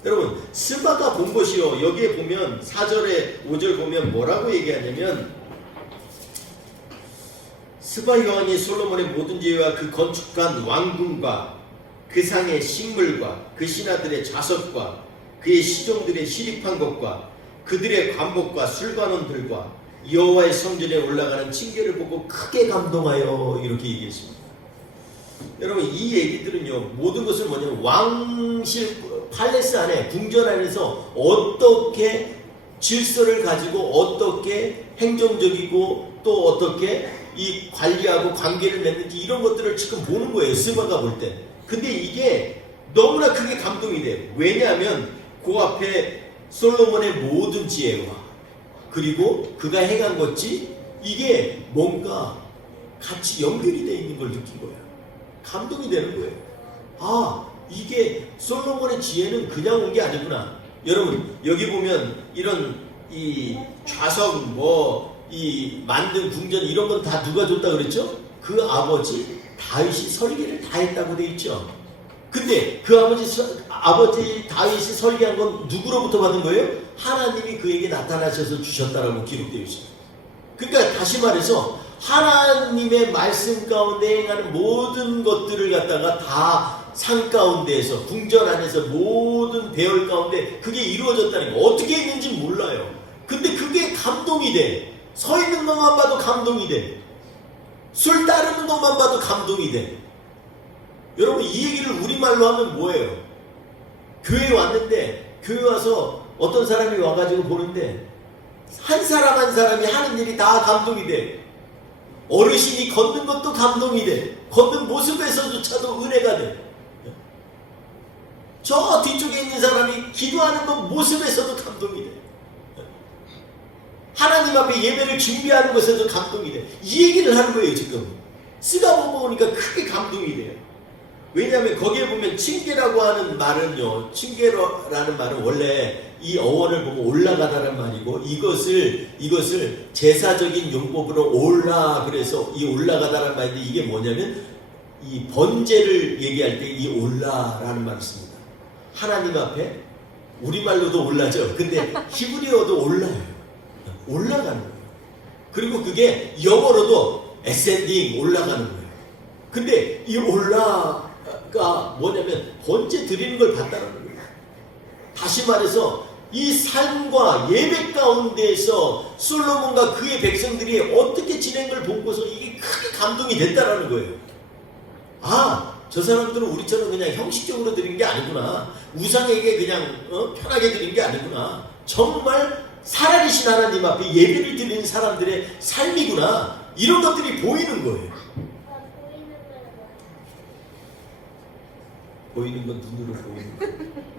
여러분 스바가 본 것이요. 여기에 보면 4절에 5절 보면 뭐라고 얘기하냐면 스바 여왕이 솔로몬의 모든 지혜와 그 건축한 왕궁과 그 상의 식물과 그 신하들의 좌석과 그의 시종들의 시립한 것과 그들의 관목과 술관원들과 여호와의 성전에 올라가는 층계를 보고 크게 감동하여 이렇게 얘기했습니다. 여러분 이 얘기들은요 모든 것을 뭐냐면 왕실 팔레스 안에 궁전 안에서 어떻게 질서를 가지고 어떻게 행정적이고 또 어떻게 이 관리하고 관계를 맺는지 이런 것들을 지금 보는 거예요. 스바가 볼 때. 근데 이게 너무나 크게 감동이 돼요. 왜냐하면 그 앞에 솔로몬의 모든 지혜와 그리고 그가 행한 것이 이게 뭔가 같이 연결이 되어 있는 걸 느낀 거예요. 감동이 되는 거예요. 아 이게 솔로몬의 지혜는 그냥 온 게 아니구나. 여러분 여기 보면 이런 이 좌석 뭐 이 만든 궁전 이런 건 다 누가 줬다 그랬죠? 그 아버지 다윗이 설계를 다 했다고 돼 있죠. 근데 그 아버지 다윗이 설계한 건 누구로부터 받은 거예요? 하나님이 그에게 나타나셔서 주셨다라고 기록되어 있습니다. 그러니까 다시 말해서 하나님의 말씀 가운데 행하는 모든 것들을 갖다가 다 상 가운데에서 궁전 안에서 모든 배열 가운데 그게 이루어졌다는 거. 어떻게 했는지 몰라요. 근데 그게 감동이 돼. 서 있는 것만 봐도 감동이 돼. 술 따르는 것만 봐도 감동이 돼. 여러분 이 얘기를 우리말로 하면 뭐예요? 교회에 왔는데 교회 와서 어떤 사람이 와가지고 보는데 한 사람 한 사람이 하는 일이 다 감동이 돼. 어르신이 걷는 것도 감동이 돼. 걷는 모습에서조차도 은혜가 돼. 저 뒤쪽에 있는 사람이 기도하는 것 모습에서도 감동이 돼. 하나님 앞에 예배를 준비하는 것에도 감동이 돼. 이 얘기를 하는 거예요 지금. 쓰다 보니까 크게 감동이 돼요. 왜냐하면 거기에 보면 층계라고 하는 말은요, 층계라는 말은 원래 이 어원을 보고 올라가다는 말이고 이것을 제사적인 용법으로 올라 그래서 이 올라가다는 말인데 이게 뭐냐면 이 번제를 얘기할 때 이 올라라는 말을 씁니다. 하나님 앞에 우리말로도 올라죠. 근데 히브리어도 올라요. 올라가는 거예요. 그리고 그게 영어로도 ascending 올라가는 거예요. 근데 이 올라가 뭐냐면 번제 드리는 걸 봤다는 거예요. 다시 말해서 이 삶과 예배 가운데에서 솔로몬과 그의 백성들이 어떻게 지낸 걸 보고서 이게 크게 감동이 됐다라는 거예요. 아, 저 사람들은 우리처럼 그냥 형식적으로 드린 게 아니구나. 우상에게 그냥 편하게 드린 게 아니구나. 정말 살아계신 하나님 앞에 예배를 드리는 사람들의 삶이구나. 이런 것들이 보이는 거예요. 보이는 건 눈으로 보이는 거예요.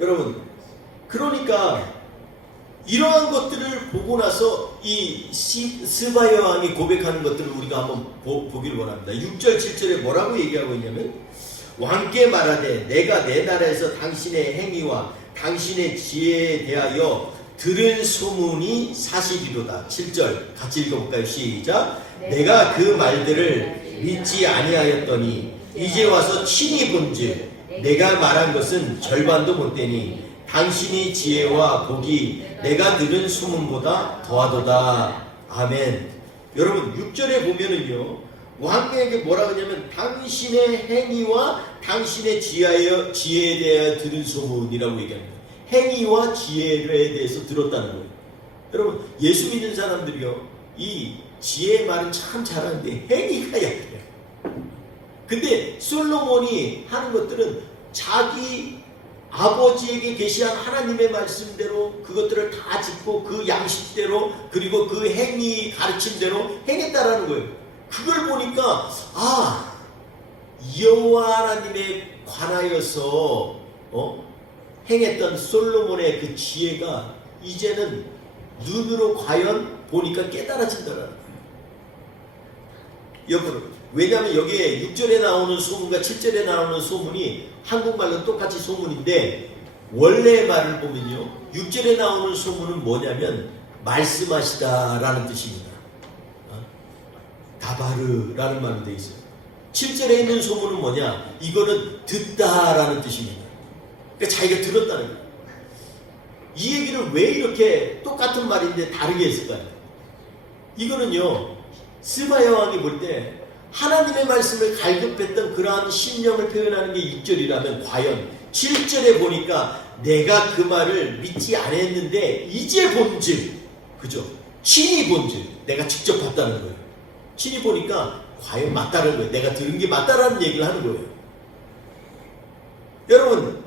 여러분, 그러니까 이러한 것들을 보고 나서 이 스바 여왕이 고백하는 것들을 우리가 한번 보기를 원합니다. 6절 7절에 뭐라고 얘기하고 있냐면 왕께 말하되 내가 내 나라에서 당신의 행위와 당신의 지혜에 대하여 들은 소문이 사실이로다. 7절 같이 읽어볼까요? 시작. 내가 그 말들을 믿지 아니하였더니 이제 와서 친히 본즉 내가 말한 것은 절반도 못되니 당신이 지혜와 복이 내가 들은 소문보다 더하도다. 아멘. 여러분 6절에 보면은요 왕에게 뭐라 그러냐면 당신의 행위와 당신의 지혜에 대하여 들은 소문이라고 얘기합니다. 행위와 지혜에 대해서 들었다는 거예요. 여러분 예수 믿는 사람들이요 이 지혜의 말은 참 잘하는데 행위가 약해요. 근데 솔로몬이 하는 것들은 자기 아버지에게 계시한 하나님의 말씀대로 그것들을 다 짚고 그 양식대로 그리고 그 행위 가르침대로 행했다라는 거예요. 그걸 보니까 아 여호와 하나님에 관하여서 행했던 솔로몬의 그 지혜가 이제는 눈으로 과연 보니까 깨달아진다라는 거예요. 여러분 왜냐하면 여기에 6절에 나오는 소문과 7절에 나오는 소문이 한국말로 똑같이 소문인데 원래의 말을 보면요 6절에 나오는 소문은 뭐냐면 말씀하시다라는 뜻입니다. 다바르라는 말로 되어 있어요. 7절에 있는 소문은 뭐냐? 이거는 듣다라는 뜻입니다. 그러니까 자기가 들었다는 거예요. 이 얘기를 왜 이렇게 똑같은 말인데 다르게 했을까요? 이거는요, 스바 여왕이 볼 때 하나님의 말씀을 갈급했던 그러한 심령을 표현하는 게 6절이라면 과연 7절에 보니까 내가 그 말을 믿지 않았는데 이제 본즉, 그죠? 친히 본즉 내가 직접 봤다는 거예요. 친히 보니까 과연 맞다는 거예요. 내가 들은 게 맞다라는 얘기를 하는 거예요. 여러분,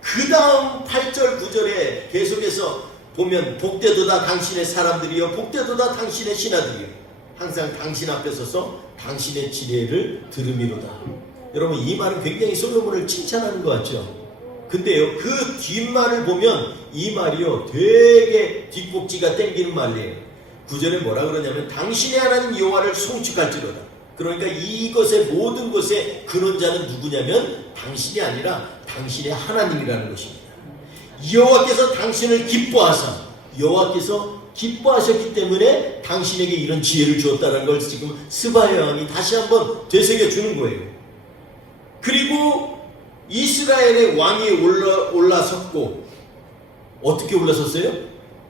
그 다음 8절 9절에 계속해서 보면 복되도다 당신의 사람들이여 복되도다 당신의 신하들이여 항상 당신 앞에 서서 당신의 지혜를 들음이로다. 여러분, 이 말은 굉장히 솔로몬을 칭찬하는 것 같죠? 근데요, 그 뒷말을 보면 이 말이요 되게 뒷꼭지가 땡기는 말이에요. 9절에 뭐라 그러냐면 당신의 하나님 여호와를 송축할지로다. 그러니까 이것의 모든 것의 근원자는 누구냐면 당신이 아니라 당신의 하나님이라는 것입니다. 여호와께서 당신을 기뻐하사, 여호와께서 기뻐하셨기 때문에 당신에게 이런 지혜를 주었다는 걸 지금 스바 여왕이 다시 한번 되새겨 주는 거예요. 그리고 이스라엘의 왕이 올라섰고, 어떻게 올라섰어요?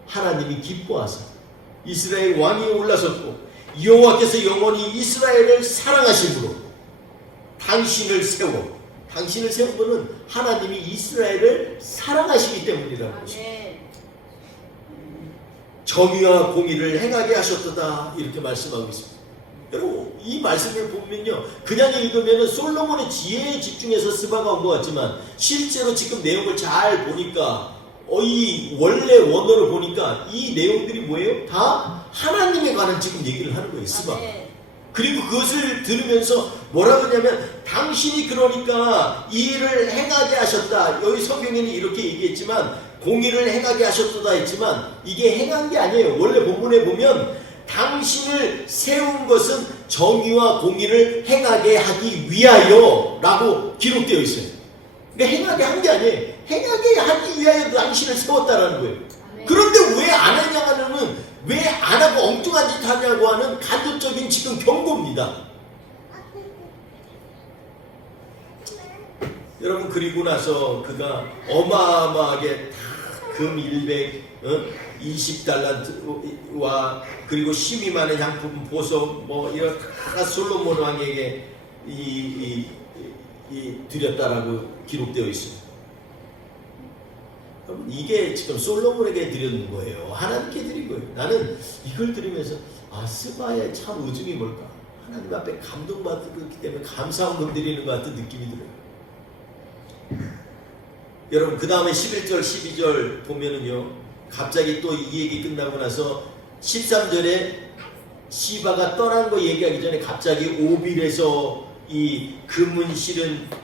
하나님이 기뻐하사 이스라엘 왕이 올라섰고, 여호와께서 영원히 이스라엘을 사랑하심으로 당신을 세워, 당신을 세운 것은 하나님이 이스라엘을 사랑하시기 때문이라는 것입니다. 정의와 공의를 행하게 하셨도다, 이렇게 말씀하고 있습니다. 여러분, 이 말씀을 보면요, 그냥 읽으면 솔로몬의 지혜에 집중해서 스바가 온 것 같지만 실제로 지금 내용을 잘 보니까 이 원래 원어를 보니까 이 내용들이 뭐예요? 다 하나님에 관한 지금 얘기를 하는 거예요, 스바. 그리고 그것을 들으면서 뭐라 그러냐면 당신이 그러니까 이 일을 행하게 하셨다. 여기 성경에는 이렇게 얘기했지만 공의를 행하게 하셨도다 했지만 이게 행한 게 아니에요. 원래 본문에 보면 당신을 세운 것은 정의와 공의를 행하게 하기 위하여 라고 기록되어 있어요. 그러니까 행하게 한 게 아니에요. 행하게 하기 위하여 당신을 세웠다라는 거예요. 그런데 왜 안 하냐는, 왜 안 하고 엉뚱한 짓 하냐고 하는 간접적인 지금 경고입니다. 여러분, 그리고 나서 그가 어마어마하게 금 120달란트와 그리고 심이 많은 향품, 보석, 뭐 이런 다 솔로몬 왕에게 드렸다라고 기록되어 있습니다. 여러분, 이게 지금 솔로몬에게 드리는 거예요. 하나님께 드린 거예요. 나는 이걸 들으면서 스바의 참 의중이 뭘까? 하나님 앞에 감동받기 때문에 감사원금 드리는 것 같은 느낌이 들어요. 여러분, 그 다음에 11절 12절 보면은요, 갑자기 또 이 얘기 끝나고 나서 13절에 시바가 떠난 거 얘기하기 전에 갑자기 오빌에서 이 금은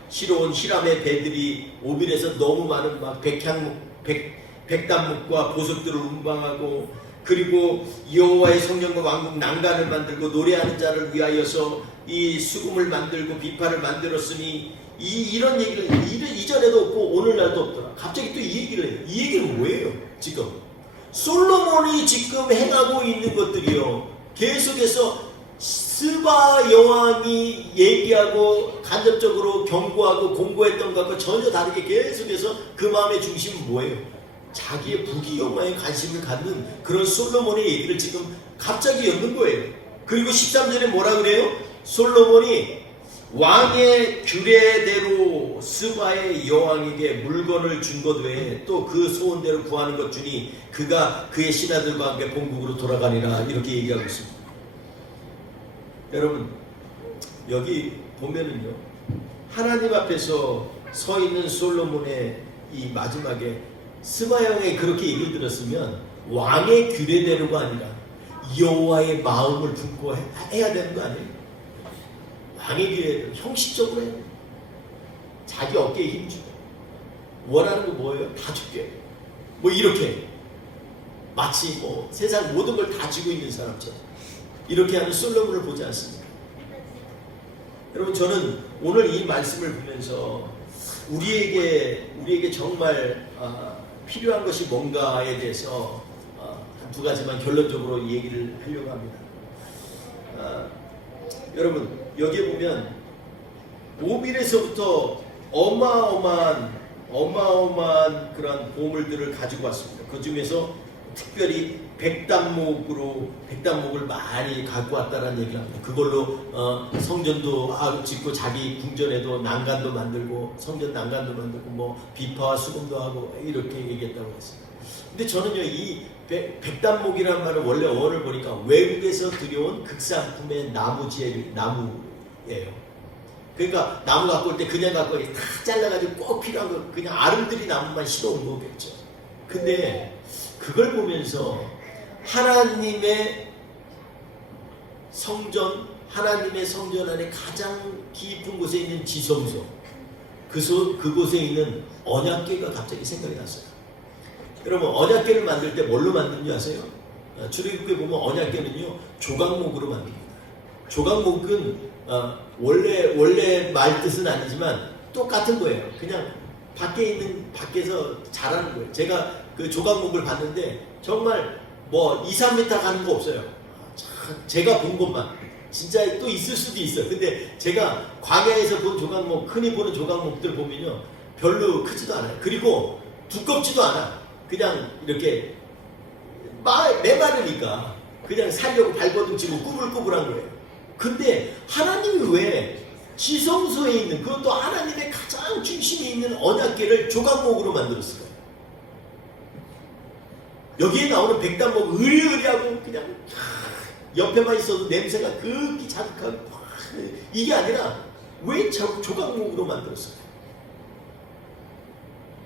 실어온 히람의 배들이 오빌에서 너무 많은 막 백단목과 보석들을 운반하고, 그리고 여호와의 성전과 왕국 난간을 만들고 노래하는 자를 위하여서 이 수금을 만들고 비파를 만들었으니 이런 얘기를 이전에도 없고 오늘날도 없더라. 갑자기 또 이 얘기를 해요. 이 얘기는 뭐예요? 지금 솔로몬이 지금 행하고 있는 것들이요, 계속해서 스바 여왕이 얘기하고 간접적으로 경고하고 공고했던 것과 전혀 다르게 계속해서 그 마음의 중심은 뭐예요? 자기의 부귀영화에 관심을 갖는 그런 솔로몬의 얘기를 지금 갑자기 엮는 거예요. 그리고 13절에 뭐라 그래요? 솔로몬이 왕의 규례대로 스바의 여왕에게 물건을 준 것 외에 또 그 소원대로 구하는 것 주니 그가 그의 신하들과 함께 본국으로 돌아가니라, 이렇게 얘기하고 있습니다. 여러분, 여기 보면은요, 하나님 앞에서 서 있는 솔로몬의 이 마지막에 스바 여왕이 그렇게 얘기를 들었으면 왕의 규례대로가 아니라 여호와의 마음을 품고 해야 되는 거 아니에요? 왕의 규례대로 형식적으로 해야 돼요. 자기 어깨에 힘주고 원하는 거 뭐예요? 다 줄게. 뭐 이렇게 마치 뭐 세상 모든 걸 다 쥐고 있는 사람처럼 이렇게 하는 솔로몬을 보지 않습니까? 여러분, 저는 오늘 이 말씀을 보면서 우리에게 정말 필요한 것이 뭔가에 대해서 한 두 가지만 결론적으로 얘기를 하려고 합니다. 여러분 여기에 보면 오빌에서부터 어마어마한 그런 보물들을 가지고 왔습니다. 그 중에서 특별히 백단목을 많이 갖고 왔다는 얘기를 합니다. 그걸로 성전도 짓고 자기 궁전에도 난간도 만들고 성전 난간도 만들고 뭐 비파와 수금도 하고 이렇게 얘기했다고 했습니다. 근데 저는요 이 백단목이라는 말은 원래 어원을 보니까 외국에서 들여온 극상품의 나무예요. 그러니까 나무 갖고 올 때 그냥 갖고 올 때 다 잘라가지고 꼭 필요한 거 그냥 아름드리 나무만 실어온 거겠죠. 근데 그걸 보면서 하나님의 성전 안에 가장 깊은 곳에 있는 지성소, 그곳에 있는 언약궤가 갑자기 생각이 났어요. 여러분 언약궤를 만들 때 뭘로 만드는지 아세요? 출애굽기에 보면 언약궤는요 조각목으로 만듭니다. 조각목은 원래 말 뜻은 아니지만 똑같은 거예요. 그냥 밖에서 자라는 거예요. 제가 그 조각목을 봤는데 정말 뭐 2, 3m 가는 거 없어요. 제가 본 것만. 진짜 또 있을 수도 있어요. 근데 제가 광야에서 본 조각목, 흔히 보는 조각목들 보면요 별로 크지도 않아요. 그리고 두껍지도 않아. 그냥 이렇게 메마르니까 그냥 살려고 발버둥치고 꾸불꾸불한 거예요. 근데 하나님이 왜 지성소에 있는 그것도 하나님의 가장 중심에 있는 언약궤를 조각목으로 만들었을까요? 여기에 나오는 백단목 으리으리하고 그냥 옆에만 있어도 냄새가 극히 자극하고 이게 아니라 왜 조각목으로 만들었을까요?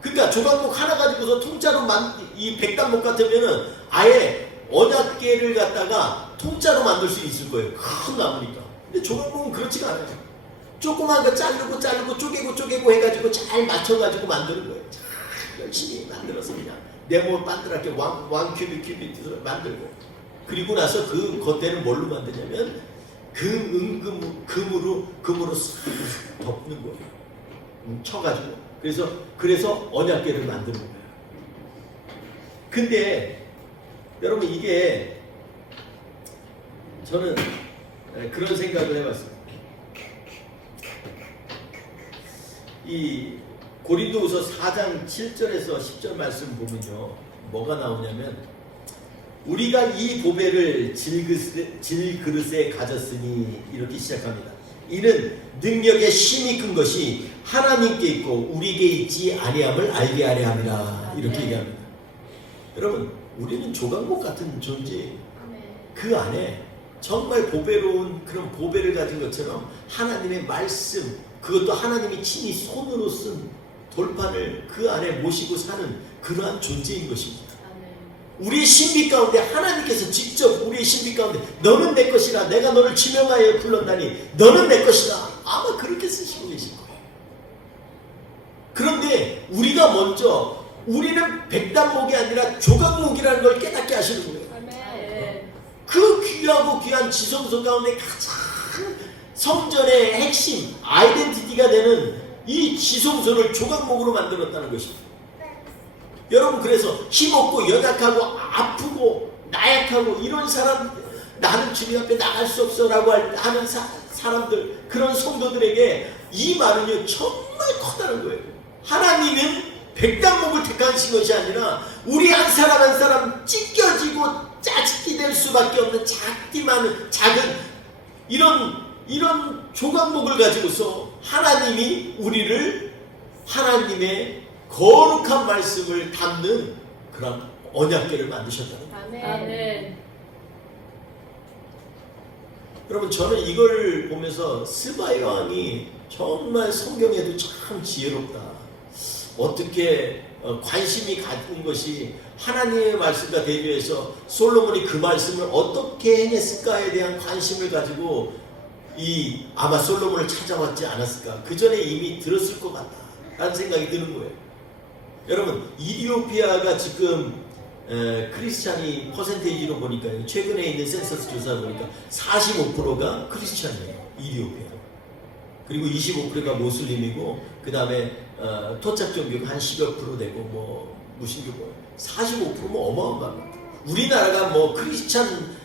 그러니까 조각목 하나 가지고서 통짜로 이 백단목 같으면은 아예 언약궤를 갖다가 통짜로 만들 수 있을 거예요. 큰 나무니까. 근데 조각목은 그렇지가 않아요. 조그만 거 자르고 쪼개고 해가지고 잘 맞춰가지고 만드는 거예요. 잘 열심히 만들어서 그냥 네모 반듯하게 왕 큐빅 만들고 그리고 나서 그 겉에는 뭘로 만드냐면 금으로 싹 덮는 거예요. 쳐가지고 그래서 언약궤를 만드는 거예요. 근데 여러분 이게 저는 그런 생각을 해봤어요. 이 고린도후서 4장 7절에서 10절 말씀 보면요 뭐가 나오냐면 우리가 이 보배를 질그릇에 가졌으니 이렇게 시작합니다. 이는 능력의 힘이 큰 것이 하나님께 있고 우리에게 있지 아니함을 알게 하려 함이라 이렇게 얘기합니다. 여러분 우리는 조각목 같은 존재예요. 그 안에 정말 보배로운 그런 보배를 가진 것처럼 하나님의 말씀 그것도 하나님이 친히 손으로 쓴 돌판을 그 안에 모시고 사는 그러한 존재인 것입니다. 우리의 신비 가운데 하나님께서 직접 우리의 신비 가운데 너는 내 것이라 내가 너를 지명하여 불렀나니 너는 내 것이라 아마 그렇게 쓰시고 계신 거예요. 그런데 우리가 먼저 우리는 백단목이 아니라 조각목이라는 걸 깨닫게 하시는 거예요. 그 귀하고 귀한 지성소 가운데 가장 성전의 핵심 아이덴티티가 되는 이 지성소를 조각목으로 만들었다는 것입니다. 여러분 그래서 힘없고 연약하고 아프고 나약하고 이런 사람 나는 주님 앞에 나갈 수 없어 라고 하는 사람들 그런 성도들에게 이 말은요 정말 커다란 거예요. 하나님은 백단목을 택하신 것이 아니라 우리 한 사람 찢겨지고 짜증이 될 수밖에 없는 작은 이런 조각목을 가지고서 하나님이 우리를 하나님의 거룩한 말씀을 담는 그런 언약궤를 만드셨다는 거예요. 아멘. 여러분 저는 이걸 보면서 스바의 왕이 정말 성경에도 참 지혜롭다. 어떻게 관심이 갖은 것이 하나님의 말씀과 대조해서 솔로몬이 그 말씀을 어떻게 해냈을까에 대한 관심을 가지고 아마 솔로몬을 찾아왔지 않았을까. 그 전에 이미 들었을 것 같다 라는 생각이 드는 거예요. 여러분 이디오피아가 지금 크리스찬이 퍼센테이지로 보니까 최근에 있는 센서스 조사 보니까 45%가 크리스찬이에요. 이디오피아. 그리고 25%가 모슬림이고 그 다음에 토착 종교가 한 10여 % 되고 뭐 무신교고 45%면 어마어마합니다. 우리나라가 뭐 크리스찬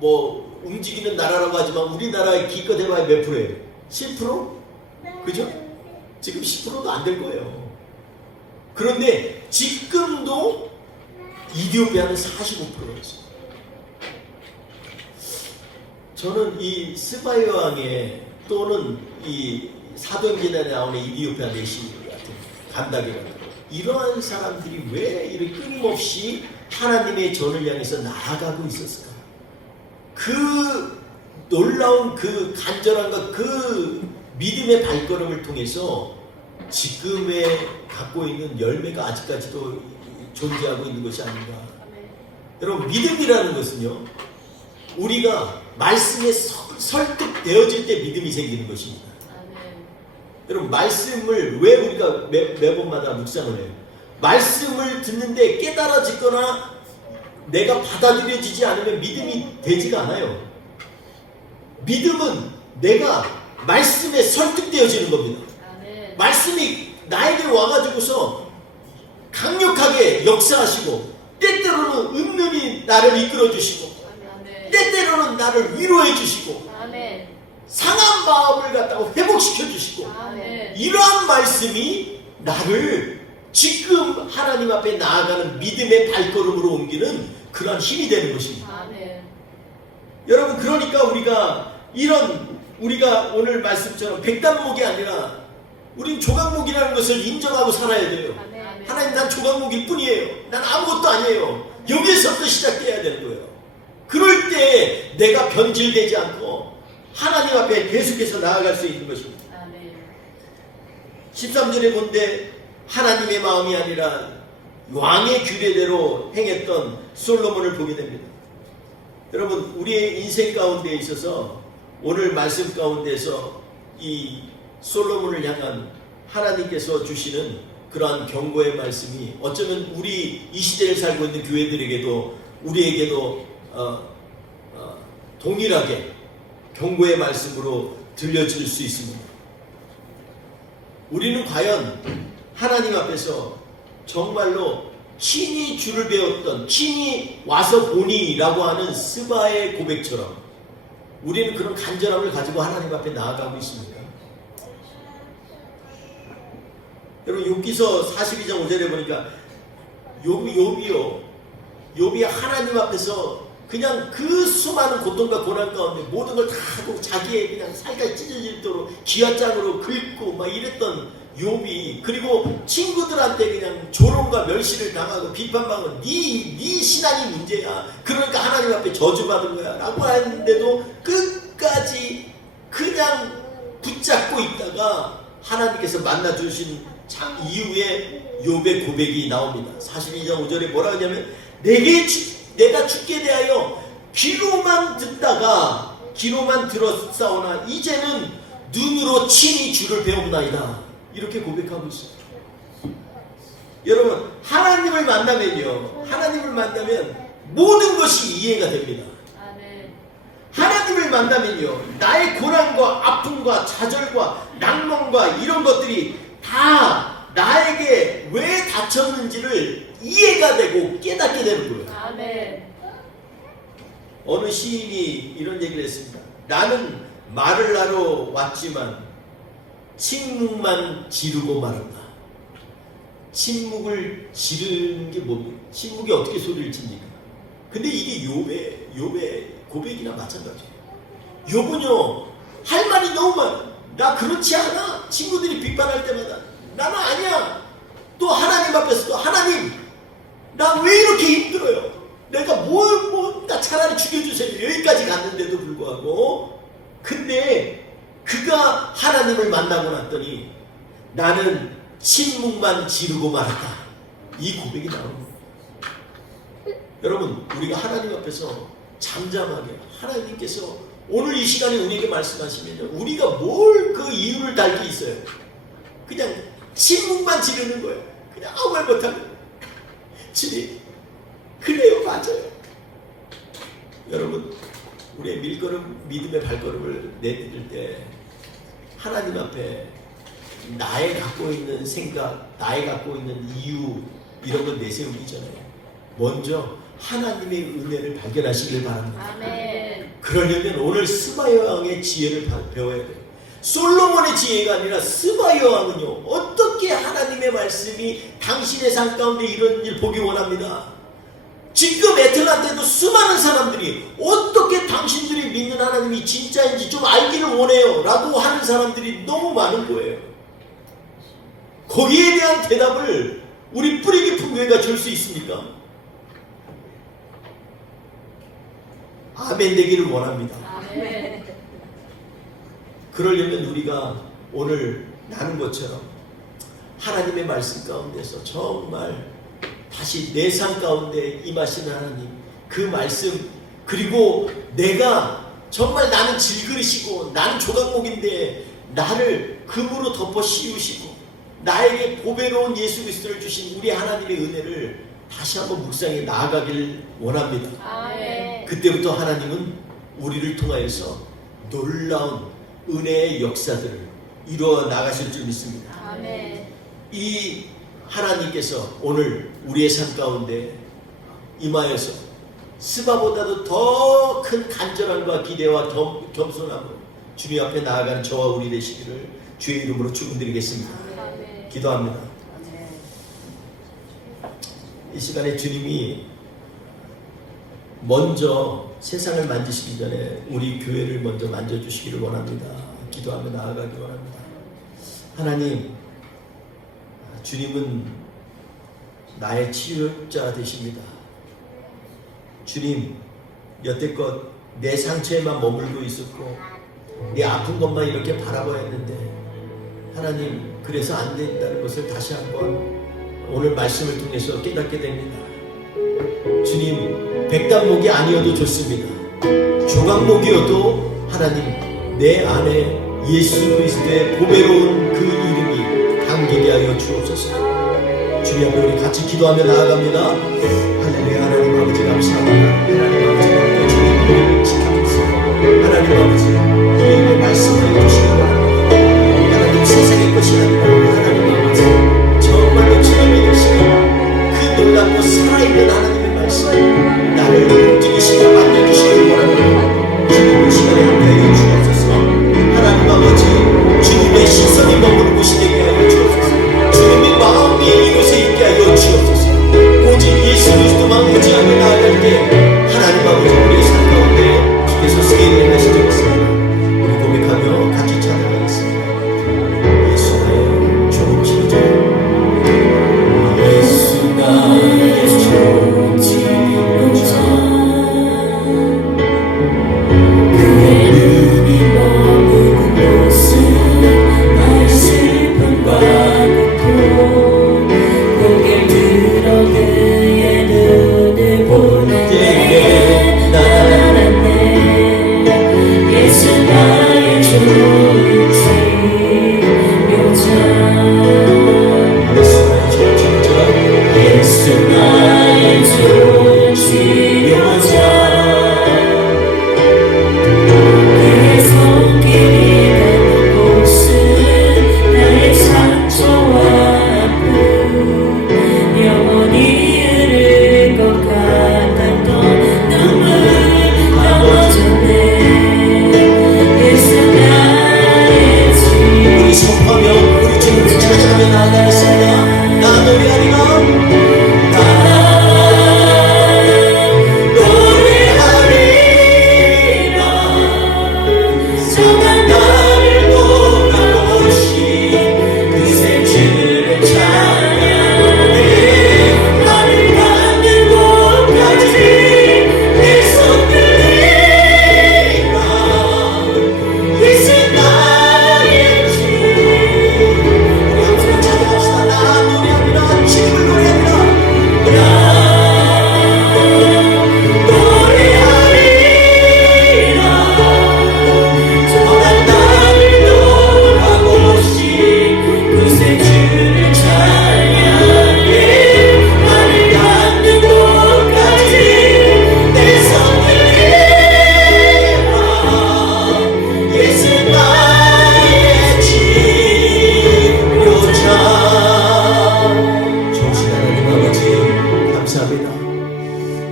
뭐 움직이는 나라라고 하지만 우리나라의 기껏 해봐야 몇 프로예요? 10%? 그죠? 지금 10%도 안 될 거예요. 그런데 지금도 이디오피아는 45%였어요. 저는 이 스바이 왕의 또는 이 사도행전에 나오는 이디오피아 내시 같은 간다게 같은 이러한 사람들이 왜 이렇게 끊임없이 하나님의 전을 향해서 나아가고 있었을까? 그 놀라운 그 간절함과 그 믿음의 발걸음을 통해서 지금의 갖고 있는 열매가 아직까지도 존재하고 있는 것이 아닌가. 여러분, 믿음이라는 것은요, 우리가 말씀에 설득되어질 때 믿음이 생기는 것입니다. 여러분, 말씀을 왜 우리가 매번마다 묵상을 해요? 말씀을 듣는데 깨달아지거나 내가 받아들여지지 않으면 믿음이 되지가 않아요. 믿음은 내가 말씀에 설득되어지는 겁니다. 말씀이 나에게 와가지고서 강력하게 역사하시고 때때로는 은근히 나를 이끌어주시고 때때로는 나를 위로해 주시고 상한 마음을 갖다가 회복시켜 주시고 이러한 말씀이 나를 지금 하나님 앞에 나아가는 믿음의 발걸음으로 옮기는 그러한 힘이 되는 것입니다. 여러분, 그러니까 우리가 오늘 말씀처럼 백단목이 아니라 우린 조각목이라는 것을 인정하고 살아야 돼요. 하나님, 난 조각목일 뿐이에요. 난 아무것도 아니에요. 여기에서부터 시작돼야 되는 거예요. 그럴 때 내가 변질되지 않고 하나님 앞에 계속해서 나아갈 수 있는 것입니다. 13절에 본데 하나님의 마음이 아니라 왕의 규례대로 행했던 솔로몬을 보게 됩니다. 여러분, 우리의 인생 가운데 있어서 오늘 말씀 가운데서 이 솔로몬을 향한 하나님께서 주시는 그러한 경고의 말씀이 어쩌면 우리 이 시대에 살고 있는 교회들에게도 우리에게도 동일하게 경고의 말씀으로 들려질 수 있습니다. 우리는 과연 하나님 앞에서 정말로 친히 주를 배웠던, 친히 와서 보니라고 하는 스바의 고백처럼 우리는 그런 간절함을 가지고 하나님 앞에 나아가고 있습니까? 여러분, 욥기서 42장 5절에 보니까 욥이 하나님 앞에서 그냥 그 수많은 고통과 고난 가운데 모든 걸 다 하고 자기의 그냥 살까지 찢어지도록 기와장으로 긁고 막 이랬던 욥이, 그리고 친구들한테 그냥 조롱과 멸시를 당하고 비판받은 네 신앙이 문제야, 그러니까 하나님 앞에 저주받은 거야 라고 하는데도 끝까지 그냥 붙잡고 있다가 하나님께서 만나주신 이후에 욥의 고백이 나옵니다. 42장 5절에 뭐라 하냐면 내가 죽게 대하여 귀로만 들었사오나 이제는 눈으로 친히 주를 배웁나이다, 이렇게 고백하고 있어요. 여러분, 하나님을 만나면 모든 것이 이해가 됩니다. 하나님을 만나면요, 나의 고난과 아픔과 좌절과 낭만과 이런 것들이 다 나에게 왜 닥쳤는지를 이해가 되고 깨닫게 되는 거예요. 어느 시인이 이런 얘기를 했습니다. 나는 말을 하러 왔지만 침묵만 지르고 말았다. 침묵을 지르는 게 뭡니까? 침묵이 어떻게 소리를 칩니까? 근데 이게 욥의 고백이나 마찬가지예요. 욥은요, 할 말이 너무 많아. 나 그렇지 않아. 친구들이 비판할 때마다 나는 아니야. 또 하나님 앞에서도 하나님, 나 왜 이렇게 힘들어요? 내가 나 차라리 죽여주세요. 여기까지 갔는데도 불구하고. 근데 그가 하나님을 만나고 났더니 나는 침묵만 지르고 말았다, 이 고백이 나옵니다. 여러분, 우리가 하나님 앞에서 잠잠하게, 하나님께서 오늘 이 시간에 우리에게 말씀하시면요, 우리가 뭘 그 이유를 달 게 있어요? 그냥 침묵만 지르는 거예요. 그냥 아무 말 못하고. 그래요, 맞아요. 여러분, 우리의 믿음의 발걸음을 내디딜 때 하나님 앞에 나의 갖고 있는 생각, 나의 갖고 있는 이유, 이런 걸 내세우기 전에 먼저 하나님의 은혜를 발견하시길 바랍니다. 아멘. 그러려면 오늘 스바야 왕의 지혜를 배워야 돼요. 솔로몬의 지혜가 아니라 스바야 왕은요, 어떻게 하나님의 말씀이 당신의 삶 가운데 이런 일 보기 원합니다. 지금 애틀란타에도 수많은 사람들이 어떻게 당신들이 믿는 하나님이 진짜인지 좀 알기를 원해요 라고 하는 사람들이 너무 많은 거예요. 거기에 대한 대답을 우리 뿌리 깊은 교회가 줄 수 있습니까? 아멘 되기를 원합니다. 아멘. 그러려면 우리가 오늘 나눈 것처럼 하나님의 말씀 가운데서 정말 다시 내 삶 가운데 임하시는 하나님, 그 말씀, 그리고 내가 정말 나는 질그릇이고 나는 조각목인데 나를 금으로 덮어 씌우시고 나에게 보배로운 예수 그리스도를 주신 우리 하나님의 은혜를 다시 한번 묵상해 나아가길 원합니다. 아멘. 그때부터 하나님은 우리를 통하여서 놀라운 은혜의 역사들을 이루어 나가실 줄 믿습니다. 아멘. 이 하나님께서 오늘 우리의 삶 가운데 임하여서 스바보다도 더 큰 간절함과 기대와 겸손함으로 주님 앞에 나아가는 저와 우리 되시기를 주의 이름으로 축원드리겠습니다. 아멘. 기도합니다. 아멘. 이 시간에 주님이 먼저 세상을 만지시기 전에 우리 교회를 먼저 만져주시기를 원합니다. 기도하며 나아가기 원합니다. 하나님, 주님은 나의 치유자 되십니다. 주님, 여태껏 내 상처에만 머물고 있었고 내 아픈 것만 이렇게 바라보았는데 하나님, 그래서 안 된다는 것을 다시 한번 오늘 말씀을 통해서 깨닫게 됩니다. 주님, 백단목이 아니어도 좋습니다. 조각목이어도 하나님, 내 안에 예수 그리스도의 보배로운 그 이름이 담기게 하여 주옵소서. 주님 앞에 우리 같이 기도하며 나아갑니다. 할렐루야. 하나님 아버지 감사합니다. 하나님 아버지 감사합니다. 주님 우리를 지켜주시고 하나님 아버지 우리에게 말씀을 해주시기 바랍니다. 하나님 세상의 것이 아니라 하나님 아버지 정말로 주님이 되시는 그 놀랍고 살아있는 하나님의 말씀 나를 움직이시고 만져주시길 바랍니다. 주님 이 시간에 함께하여 주옵소서. 하나님 아버지 주님의 시선이 머무는 곳이 되게 하여 주옵소서. 주님의 마음이 이곳에 있게 하여 주옵소서. 오직 예수 그리스도만 의지하며 나아갈 때 하나님 아버지 우리의 삶 가운데 주께서 쓰게 되게 하시기 바랍니다. 우리 고백하며 같이 찬양하겠습니다. 예수의 좋은 기도. 예수 나의 좋은 치료자, 그의 눈이 머무는 곳은 나의 슬픔과 고통, 고개 들어 그의 눈을 볼 때 나타났네.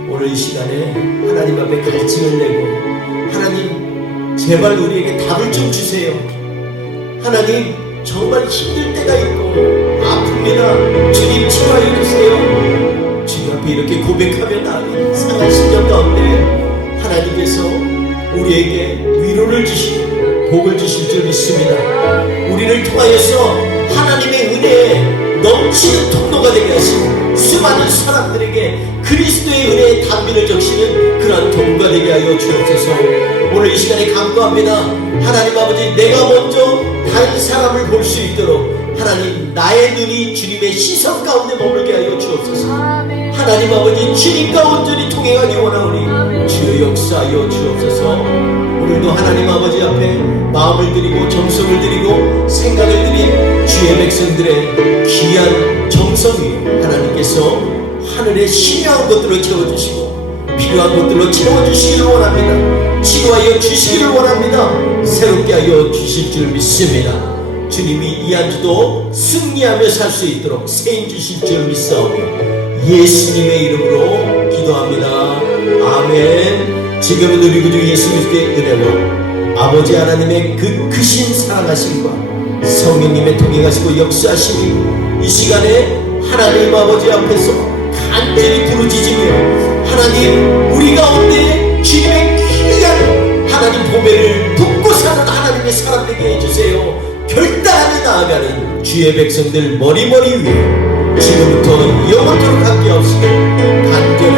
오늘 이 시간에 하나님 앞에 가르침을 내고 하나님 제발 우리에게 답을 좀 주세요. 하나님 정말 힘들 때가 있고 아픕니다. 주님 치료해 주세요. 주님 앞에 이렇게 고백하며 나아가는 상한 심정 가운데 하나님께서 우리에게 위로를 주시고 복을 주실 줄 믿습니다. 우리를 통하여서 하나님의 은혜에 넘치는 통로가 되게 하시고 수많은 사람들에게 그리스도의 은혜의 단비를 적시는 그러한 도구가 되게 하여 주옵소서. 오늘 이 시간에 간구합니다. 하나님 아버지, 내가 먼저 다른 사람을 볼 수 있도록 하나님 나의 눈이 주님의 시선 가운데 머물게 하여 주옵소서. 하나님 아버지, 주님과 온전히 통행하기 원하오니 주여 역사하여 주옵소서. 오늘도 하나님 아버지 앞에 마음을 드리고 정성을 드리고 생각을 드린 주의 백성들의 귀한 정성이 하나님께서 하늘의 신요한 것들을 채워주시고 필요한 것들로 채워주시기를 원합니다. 치료하여 주시기를 원합니다. 새롭게 하여 주실 줄 믿습니다. 주님이 이 한 주도 승리하며 살 수 있도록 세임 주실 줄 믿사오며 예수님의 이름으로 기도합니다. 아멘. 지금은 우리 구주 예수 그리스도의 은혜와 아버지 하나님의 그 크신 사랑하심과 성령님의 통행하시고 역사하심이 이 시간에 하나님 아버지 앞에서 간절히 부르짖으며 하나님 우리 가운데 주님의 귀한 하나님 보배를 붙고 사는 하나님의 사람 되게 해주세요. 결단하며 나아가는 주의 백성들 머리머리 위에 지금부터 영원토록 함께 없으니 간절히